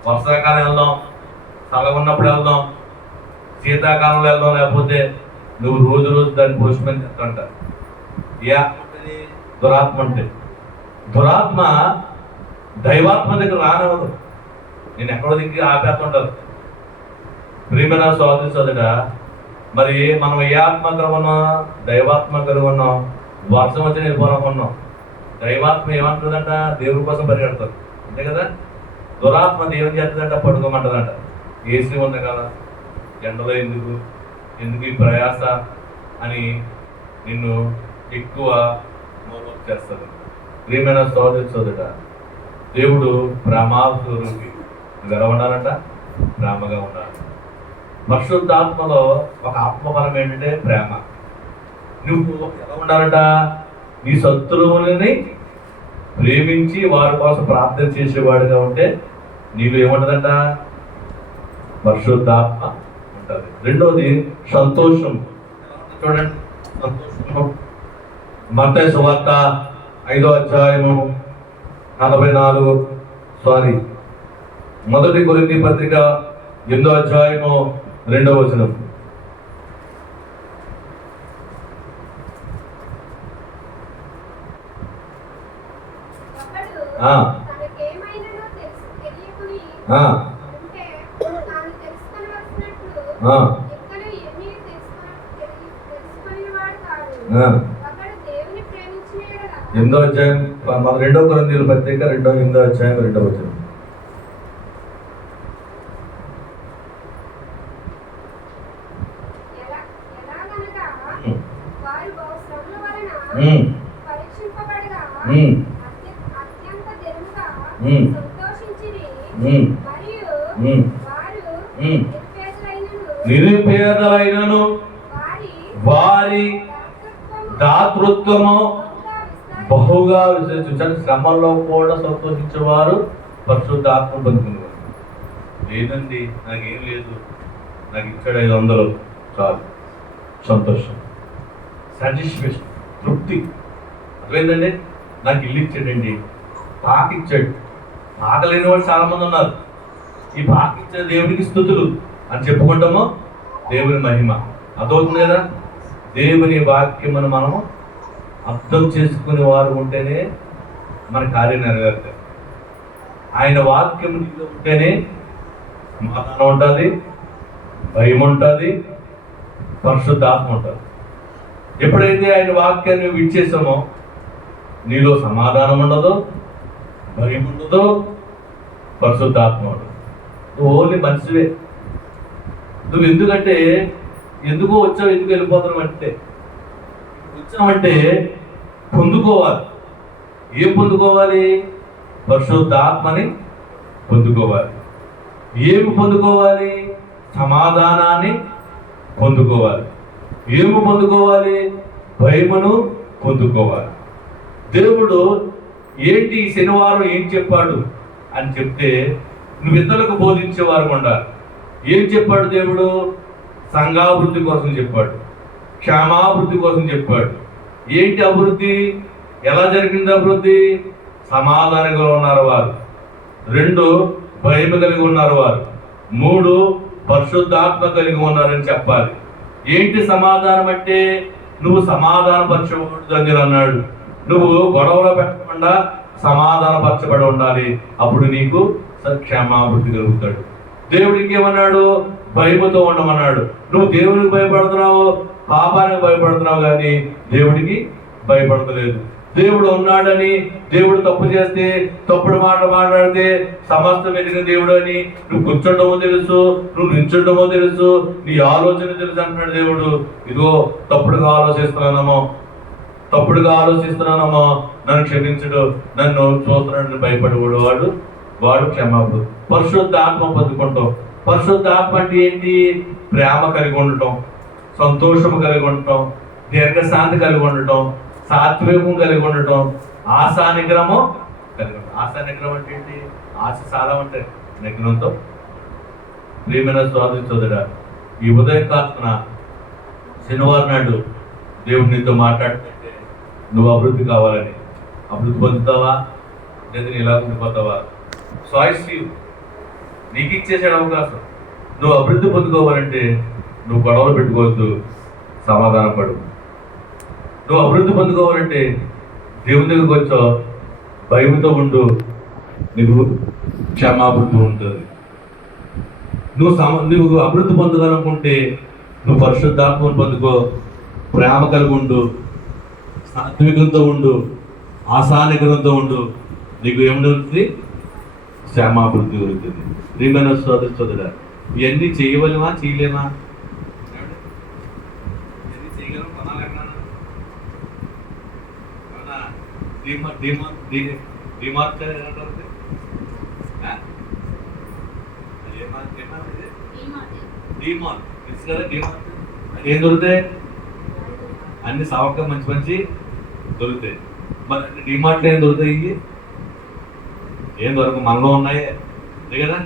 వర్షాకాలం వెళ్దాం, చల్లగా ఉన్నప్పుడు వెళ్దాం, శీతాకాలంలో వెళ్దాం, లేకపోతే నువ్వు రోజు దాన్ని పోషమని చెప్తుంట. దురాత్మ అంటే దురాత్మ దైవాత్మ దగ్గర రానివ్వదు. నేను ఎక్కడో దిగి ఆపేస్తుంటాను. ప్రియమైన సోదరి సోదరుడా, మరి మనం ఏ ఆత్మ కలుగున్నాం? దైవాత్మ కలుగున్నాం. వర్షం వచ్చి వెళ్ళిపోనుకున్నాం. దైవాత్మ ఏమంటుందంట? దేవుడి కోసం పరిగెడతారు, అంతే కదా. దురాత్మ దేవుని చేస్తుందంట, పడుకోమంటుందంట. ఏసీ ఉంది కదా, ఎండలో ఎందుకు ఈ ప్రయాస అని నిన్ను ఎక్కువ మోహం చేస్తుంది. ప్రియమైన సోదరి సోదరుడా, దేవుడు ప్రేమాసురుడికి నువ్వు ఎలా ఉండాలంట? ప్రేమగా ఉండాలి. పరిశుద్ధాత్మలో ఒక ఆత్మఫలం ఏంటంటే ప్రేమ. నువ్వు ఎలా ఉండాలంట? నీ శత్రువులని ప్రేమించి వారి కోసం ప్రార్థన చేసేవాడిగా ఉంటే నీకు ఏముంటదంట? పరిశుద్ధాత్మ ఉంటుంది. రెండోది సంతోషం. చూడండి, సంతోషం మత్తయి సువార్త 5వ అధ్యాయము 44 మొదటి కొరింథీ పత్రిక 8వ అధ్యాయము 2వ వచనం. తనకేమైనను తెలియకుని ఉంటే తాను తెలుసుకొనవలసినట్లు ఇంకను ఏమీ తెలుసుకొనివాడు కాదు. ఒకడు దేవుని ప్రేమించిన యెడల 8వ అధ్యాయం 2వ కొరింథీయుల పత్రిక 8వ అధ్యాయం 2వ వచనం. ఎలాగనగా వారు బహు శ్రమల వలన పరీక్షింపబడగా అత్యంత దినముగా సంతోషించిరి. మరియు వారు నిరుపేదలైనను వారి దాతృత్వము బహుగా విశ్వసించారు. శ్రమల్లో కూడా సంతోషించేవారు పరిశుద్ధ ఆత్మ పొందుకునేవారు. లేదండి, నాకేం లేదు, నాకు ఇచ్చాడు 500 చాలు, సంతోషం, సాటిస్ఫాక్షన్, తృప్తి. అర్థమైందండి? నాకు ఇల్లు ఇచ్చాడండి, పాక ఇచ్చాడు. పాక లేని వాళ్ళు చాలా మంది ఉన్నారు. ఈ పాక ఇచ్చిన దేవునికి స్తుతులు అని చెప్పుకుంటాము. దేవుని మహిమ అదవుతుంది కదా. దేవుని వాక్యమును మనము అర్థం చేసుకునే వారు ఉంటేనే మన కార్యం నెరవేరుతాయి. ఆయన వాక్యం నీలో ఉంటేనే సమాధానం ఉంటుంది, భయం ఉంటుంది, పరిశుద్ధాత్మ ఉంటుంది. ఎప్పుడైతే ఆయన వాక్యాన్ని విడిచేసామో నీలో సమాధానం ఉండదు, భయం ఉండదు, పరిశుద్ధాత్మ ఉండదు. నువ్వు ఓన్లీ మనిషివే. నువ్వు ఎందుకంటే ఎందుకో వచ్చావు, ఎందుకు వెళ్ళిపోతున్నావు అంటే వచ్చామంటే పొందుకోవాలి. ఏం పొందుకోవాలి? పరిశుద్ధాత్మని పొందుకోవాలి. ఏమి పొందుకోవాలి? సమాధానాన్ని పొందుకోవాలి. ఏమి పొందుకోవాలి? భయమును పొందుకోవాలి. దేవుడు ఏంటి ఈ శనివారం ఏం చెప్పాడు అని చెప్తే నువ్వు ఇతరులకు బోధించేవారు ఉండాలి. ఏం చెప్పాడు దేవుడు? సంఘాభివృద్ధి కోసం చెప్పాడు, క్షేమాభివృద్ధి కోసం చెప్పాడు. ఏంటి అభివృద్ధి? ఎలా జరిగింది అభివృద్ధి? సమాధానంగా ఉన్నారు వారు, 2 భయం కలిగి ఉన్నారు వారు, 3 పరిశుద్ధాత్మ కలిగి ఉన్నారని చెప్పాలి. ఏంటి సమాధానం అంటే? నువ్వు సమాధానపరచబడి అన్నాడు. నువ్వు గొడవలో పెట్టకుండా సమాధానపరచబడి ఉండాలి. అప్పుడు నీకు క్షేమాభివృద్ధి కలుగుతాడు. దేవుడు ఇంకేమన్నాడు? భయముతో ఉండమన్నాడు. నువ్వు దేవుడికి భయపడుతున్నావు, పాపానికి భయపడుతున్నావు, కానీ దేవుడికి భయపడతలేదు. దేవుడు ఉన్నాడని, దేవుడు తప్పు చేస్తే, తప్పుడు మాట మాట్లాడితే సమస్తం ఎదిగిన దేవుడు అని నువ్వు కూర్చుండమో తెలుసు, నువ్వు నిల్చుండమో తెలుసు, నీ ఆలోచన తెలుసు అంటున్నాడు దేవుడు. ఇదిగో తప్పుడుగా ఆలోచిస్తున్నానమ్మో, నన్ను క్షమించడు, నన్ను చూస్తున్నాడని భయపడేవాడు వాడు క్షమాపణ. పరిశుద్ధ ఆత్మ పొందుకుంటాం. పరిశుద్ధ ఆత్మ అంటే ఏంటి? ప్రేమ కలిగి ఉండటం, సంతోషము కలిగి ఉండటం, దీర్ఘశాంతి కలిగి ఉండటం, సాత్వికం కలిగి ఉండటం, ఆశా నిగ్రహము కలిగి ఉండటం. ఆశా నిగ్రహం అంటే ఏంటి? ఆశ చాలా ఉంటాయి. నిగ్రహంతో ప్రియమైన సోదరుడా, ఈ ఉదయకాలన శనివారం నాడు దేవుడు నీతో మాట్లాడుతుంటే నువ్వు అభివృద్ధి కావాలని, అభివృద్ధి పొందుతావా లేదా ఇలా ఉండిపోతావా? చాయిస్ నీకు ఇచ్చేసాడు అవకాశం. నువ్వు అభివృద్ధి పొందుకోవాలంటే నువ్వు గొడవలు పెట్టుకోవద్దు, సమాధానం పడు. నువ్వు అభివృద్ధి పొందుకోవాలంటే దేవుని దగ్గరికి వచ్చావు, భయంతో ఉండు, నీకు క్షమాభివృద్ధి ఉంటుంది. నువ్వు అభివృద్ధి పొందుకోవాలనుకుంటే నువ్వు పరిశుద్ధాత్మను పొందుకో, ప్రేమ కలిగి ఉండు, సాత్వికంతో ఉండు, ఆశానిగ్రహంతో ఉండు. నీకు ఏమవుతుంది? క్షేమాభివృద్ధి కలుగుతుంది. ప్రియమైన సోదరుడా, ఇవన్నీ చేయవలేమా చేయలేమా? ఏం దొరుకుతాయి? అన్ని సావక మంచి మంచి దొరుకుతాయి. మరి డిమార్ట్లో ఏం దొరుకుతాయి? ఏం దొరకవు. మనలో ఉన్నాయే, అంతే కదా,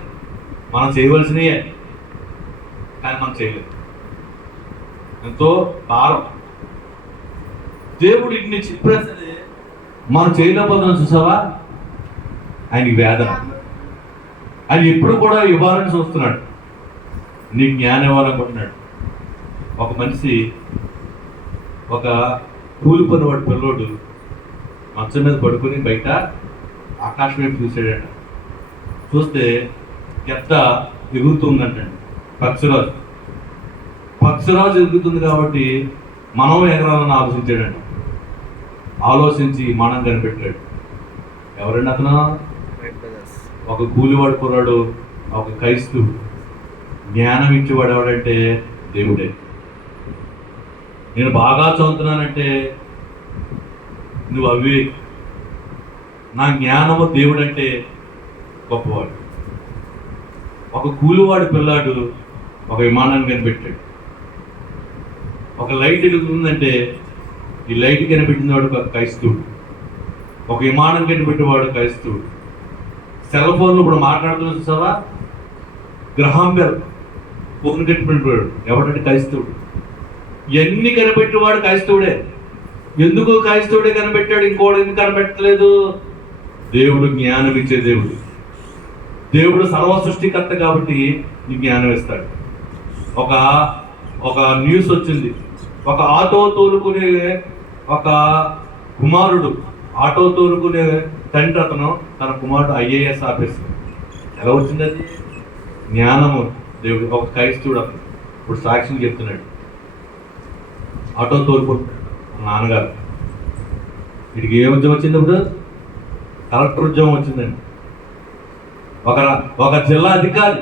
మనం చేయవలసినయే, కానీ మనం చేయలేదు. ఎంతో భారం. దేవుడు ఇన్ని చెప్పినా సరే మనం చేయలేకపోతున్నాం. చూసావా? ఆయనకి వేదన. ఆయన ఎప్పుడు కూడా ఇవ్వాలని చూస్తున్నాడు, నీకు జ్ఞానం ఇవ్వాలనుకుంటున్నాడు. ఒక మనిషి, ఒక కూలిపోయిన వాడు పిల్లోడు మంచం మీద పడుకొని బయట ఆకాశం వైపు చూసాడట. చూస్తే ఎంత ఎగురుతుందంటండి. పక్షిరాజు ఎగురుతుంది కాబట్టి మనం ఎగరాలని ఆలోచించాడండి. ఆలోచించి మనం కనిపెట్టాడు. ఎవరండి అతను? ఒక కూలివాడు కుర్రాడు, ఒక క్రైస్తవుడు. జ్ఞానం ఇచ్చేవాడు ఎవడంటే దేవుడే. నేను బాగా చదువుతున్నానంటే నువ్వు అవి, నా జ్ఞానము దేవుడంటే గొప్పవాడు. ఒక కూలివాడు పిల్లాడు ఒక విమానాన్ని కనిపెట్టాడు. ఒక లైట్ వెలుగుతుందంటే ఈ లైట్ కనిపెట్టినవాడు ఒక క్రైస్తవుడు. ఒక విమానం కనిపెట్టేవాడు క్రైస్తవుడు. సెల్ ఫోన్లు ఇప్పుడు మాట్లాడుతున్నా చూసావా? గ్రహాం బెల్ ఫోన్ కనిపెట్టేవాడు ఎవడంటే క్రైస్తవుడు. ఎన్ని కనిపెట్టేవాడు క్రైస్తవుడే. ఎందుకు క్రైస్తవుడే కనిపెట్టాడు, ఇంకోటి ఎందుకు కనిపెట్టలేదు? దేవుడు జ్ఞానం ఇచ్చే దేవుడు. దేవుడు సర్వ సృష్టికర్త కాబట్టి నీ జ్ఞానం ఇస్తాడు. ఒక న్యూస్ వచ్చింది, ఒక ఆటో తోలుకునే ఒక కుమారుడు ఆటో తోలుకునే తండ్రి అతను, తన కుమారుడు ఐఏఎస్ ఆఫీసర్. ఎలా వచ్చింది అది? జ్ఞానము. దేవుడు ఒక క్రైస్తవుడు అతను ఇప్పుడు సాక్ష్యం చెప్తున్నాడు. ఆటో తోలుకుంటున్నాడు నాన్నగారు. వీడికి ఏ ఉద్యోగం వచ్చింది? ఇప్పుడు కలెక్టర్ ఉద్యోగం వచ్చిందండి. ఒక జిల్లా అధికారి,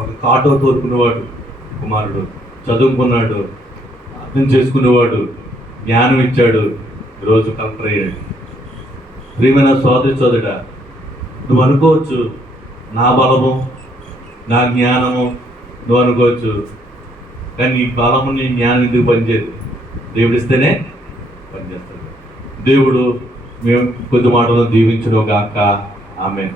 ఒక ఆటో తోలుకునేవాడు కుమారుడు, చదువుకున్నాడు, అర్థం చేసుకునేవాడు, జ్ఞానం ఇచ్చాడు, ఈరోజు కలెక్టర్ అయ్యాడు. ప్రియమైన సోదరుడా, నువ్వు అనుకోవచ్చు నా బలము, నా జ్ఞానము నువ్వు అనుకోవచ్చు, కానీ నీ బలము నీ జ్ఞానం ఎందుకు పనిచేయదు? దేవుడు ఇస్తేనే పనిచేస్తాడు. దేవుడు మేము కొద్ది మాటలను దీవించును గాక. ఆమేన్.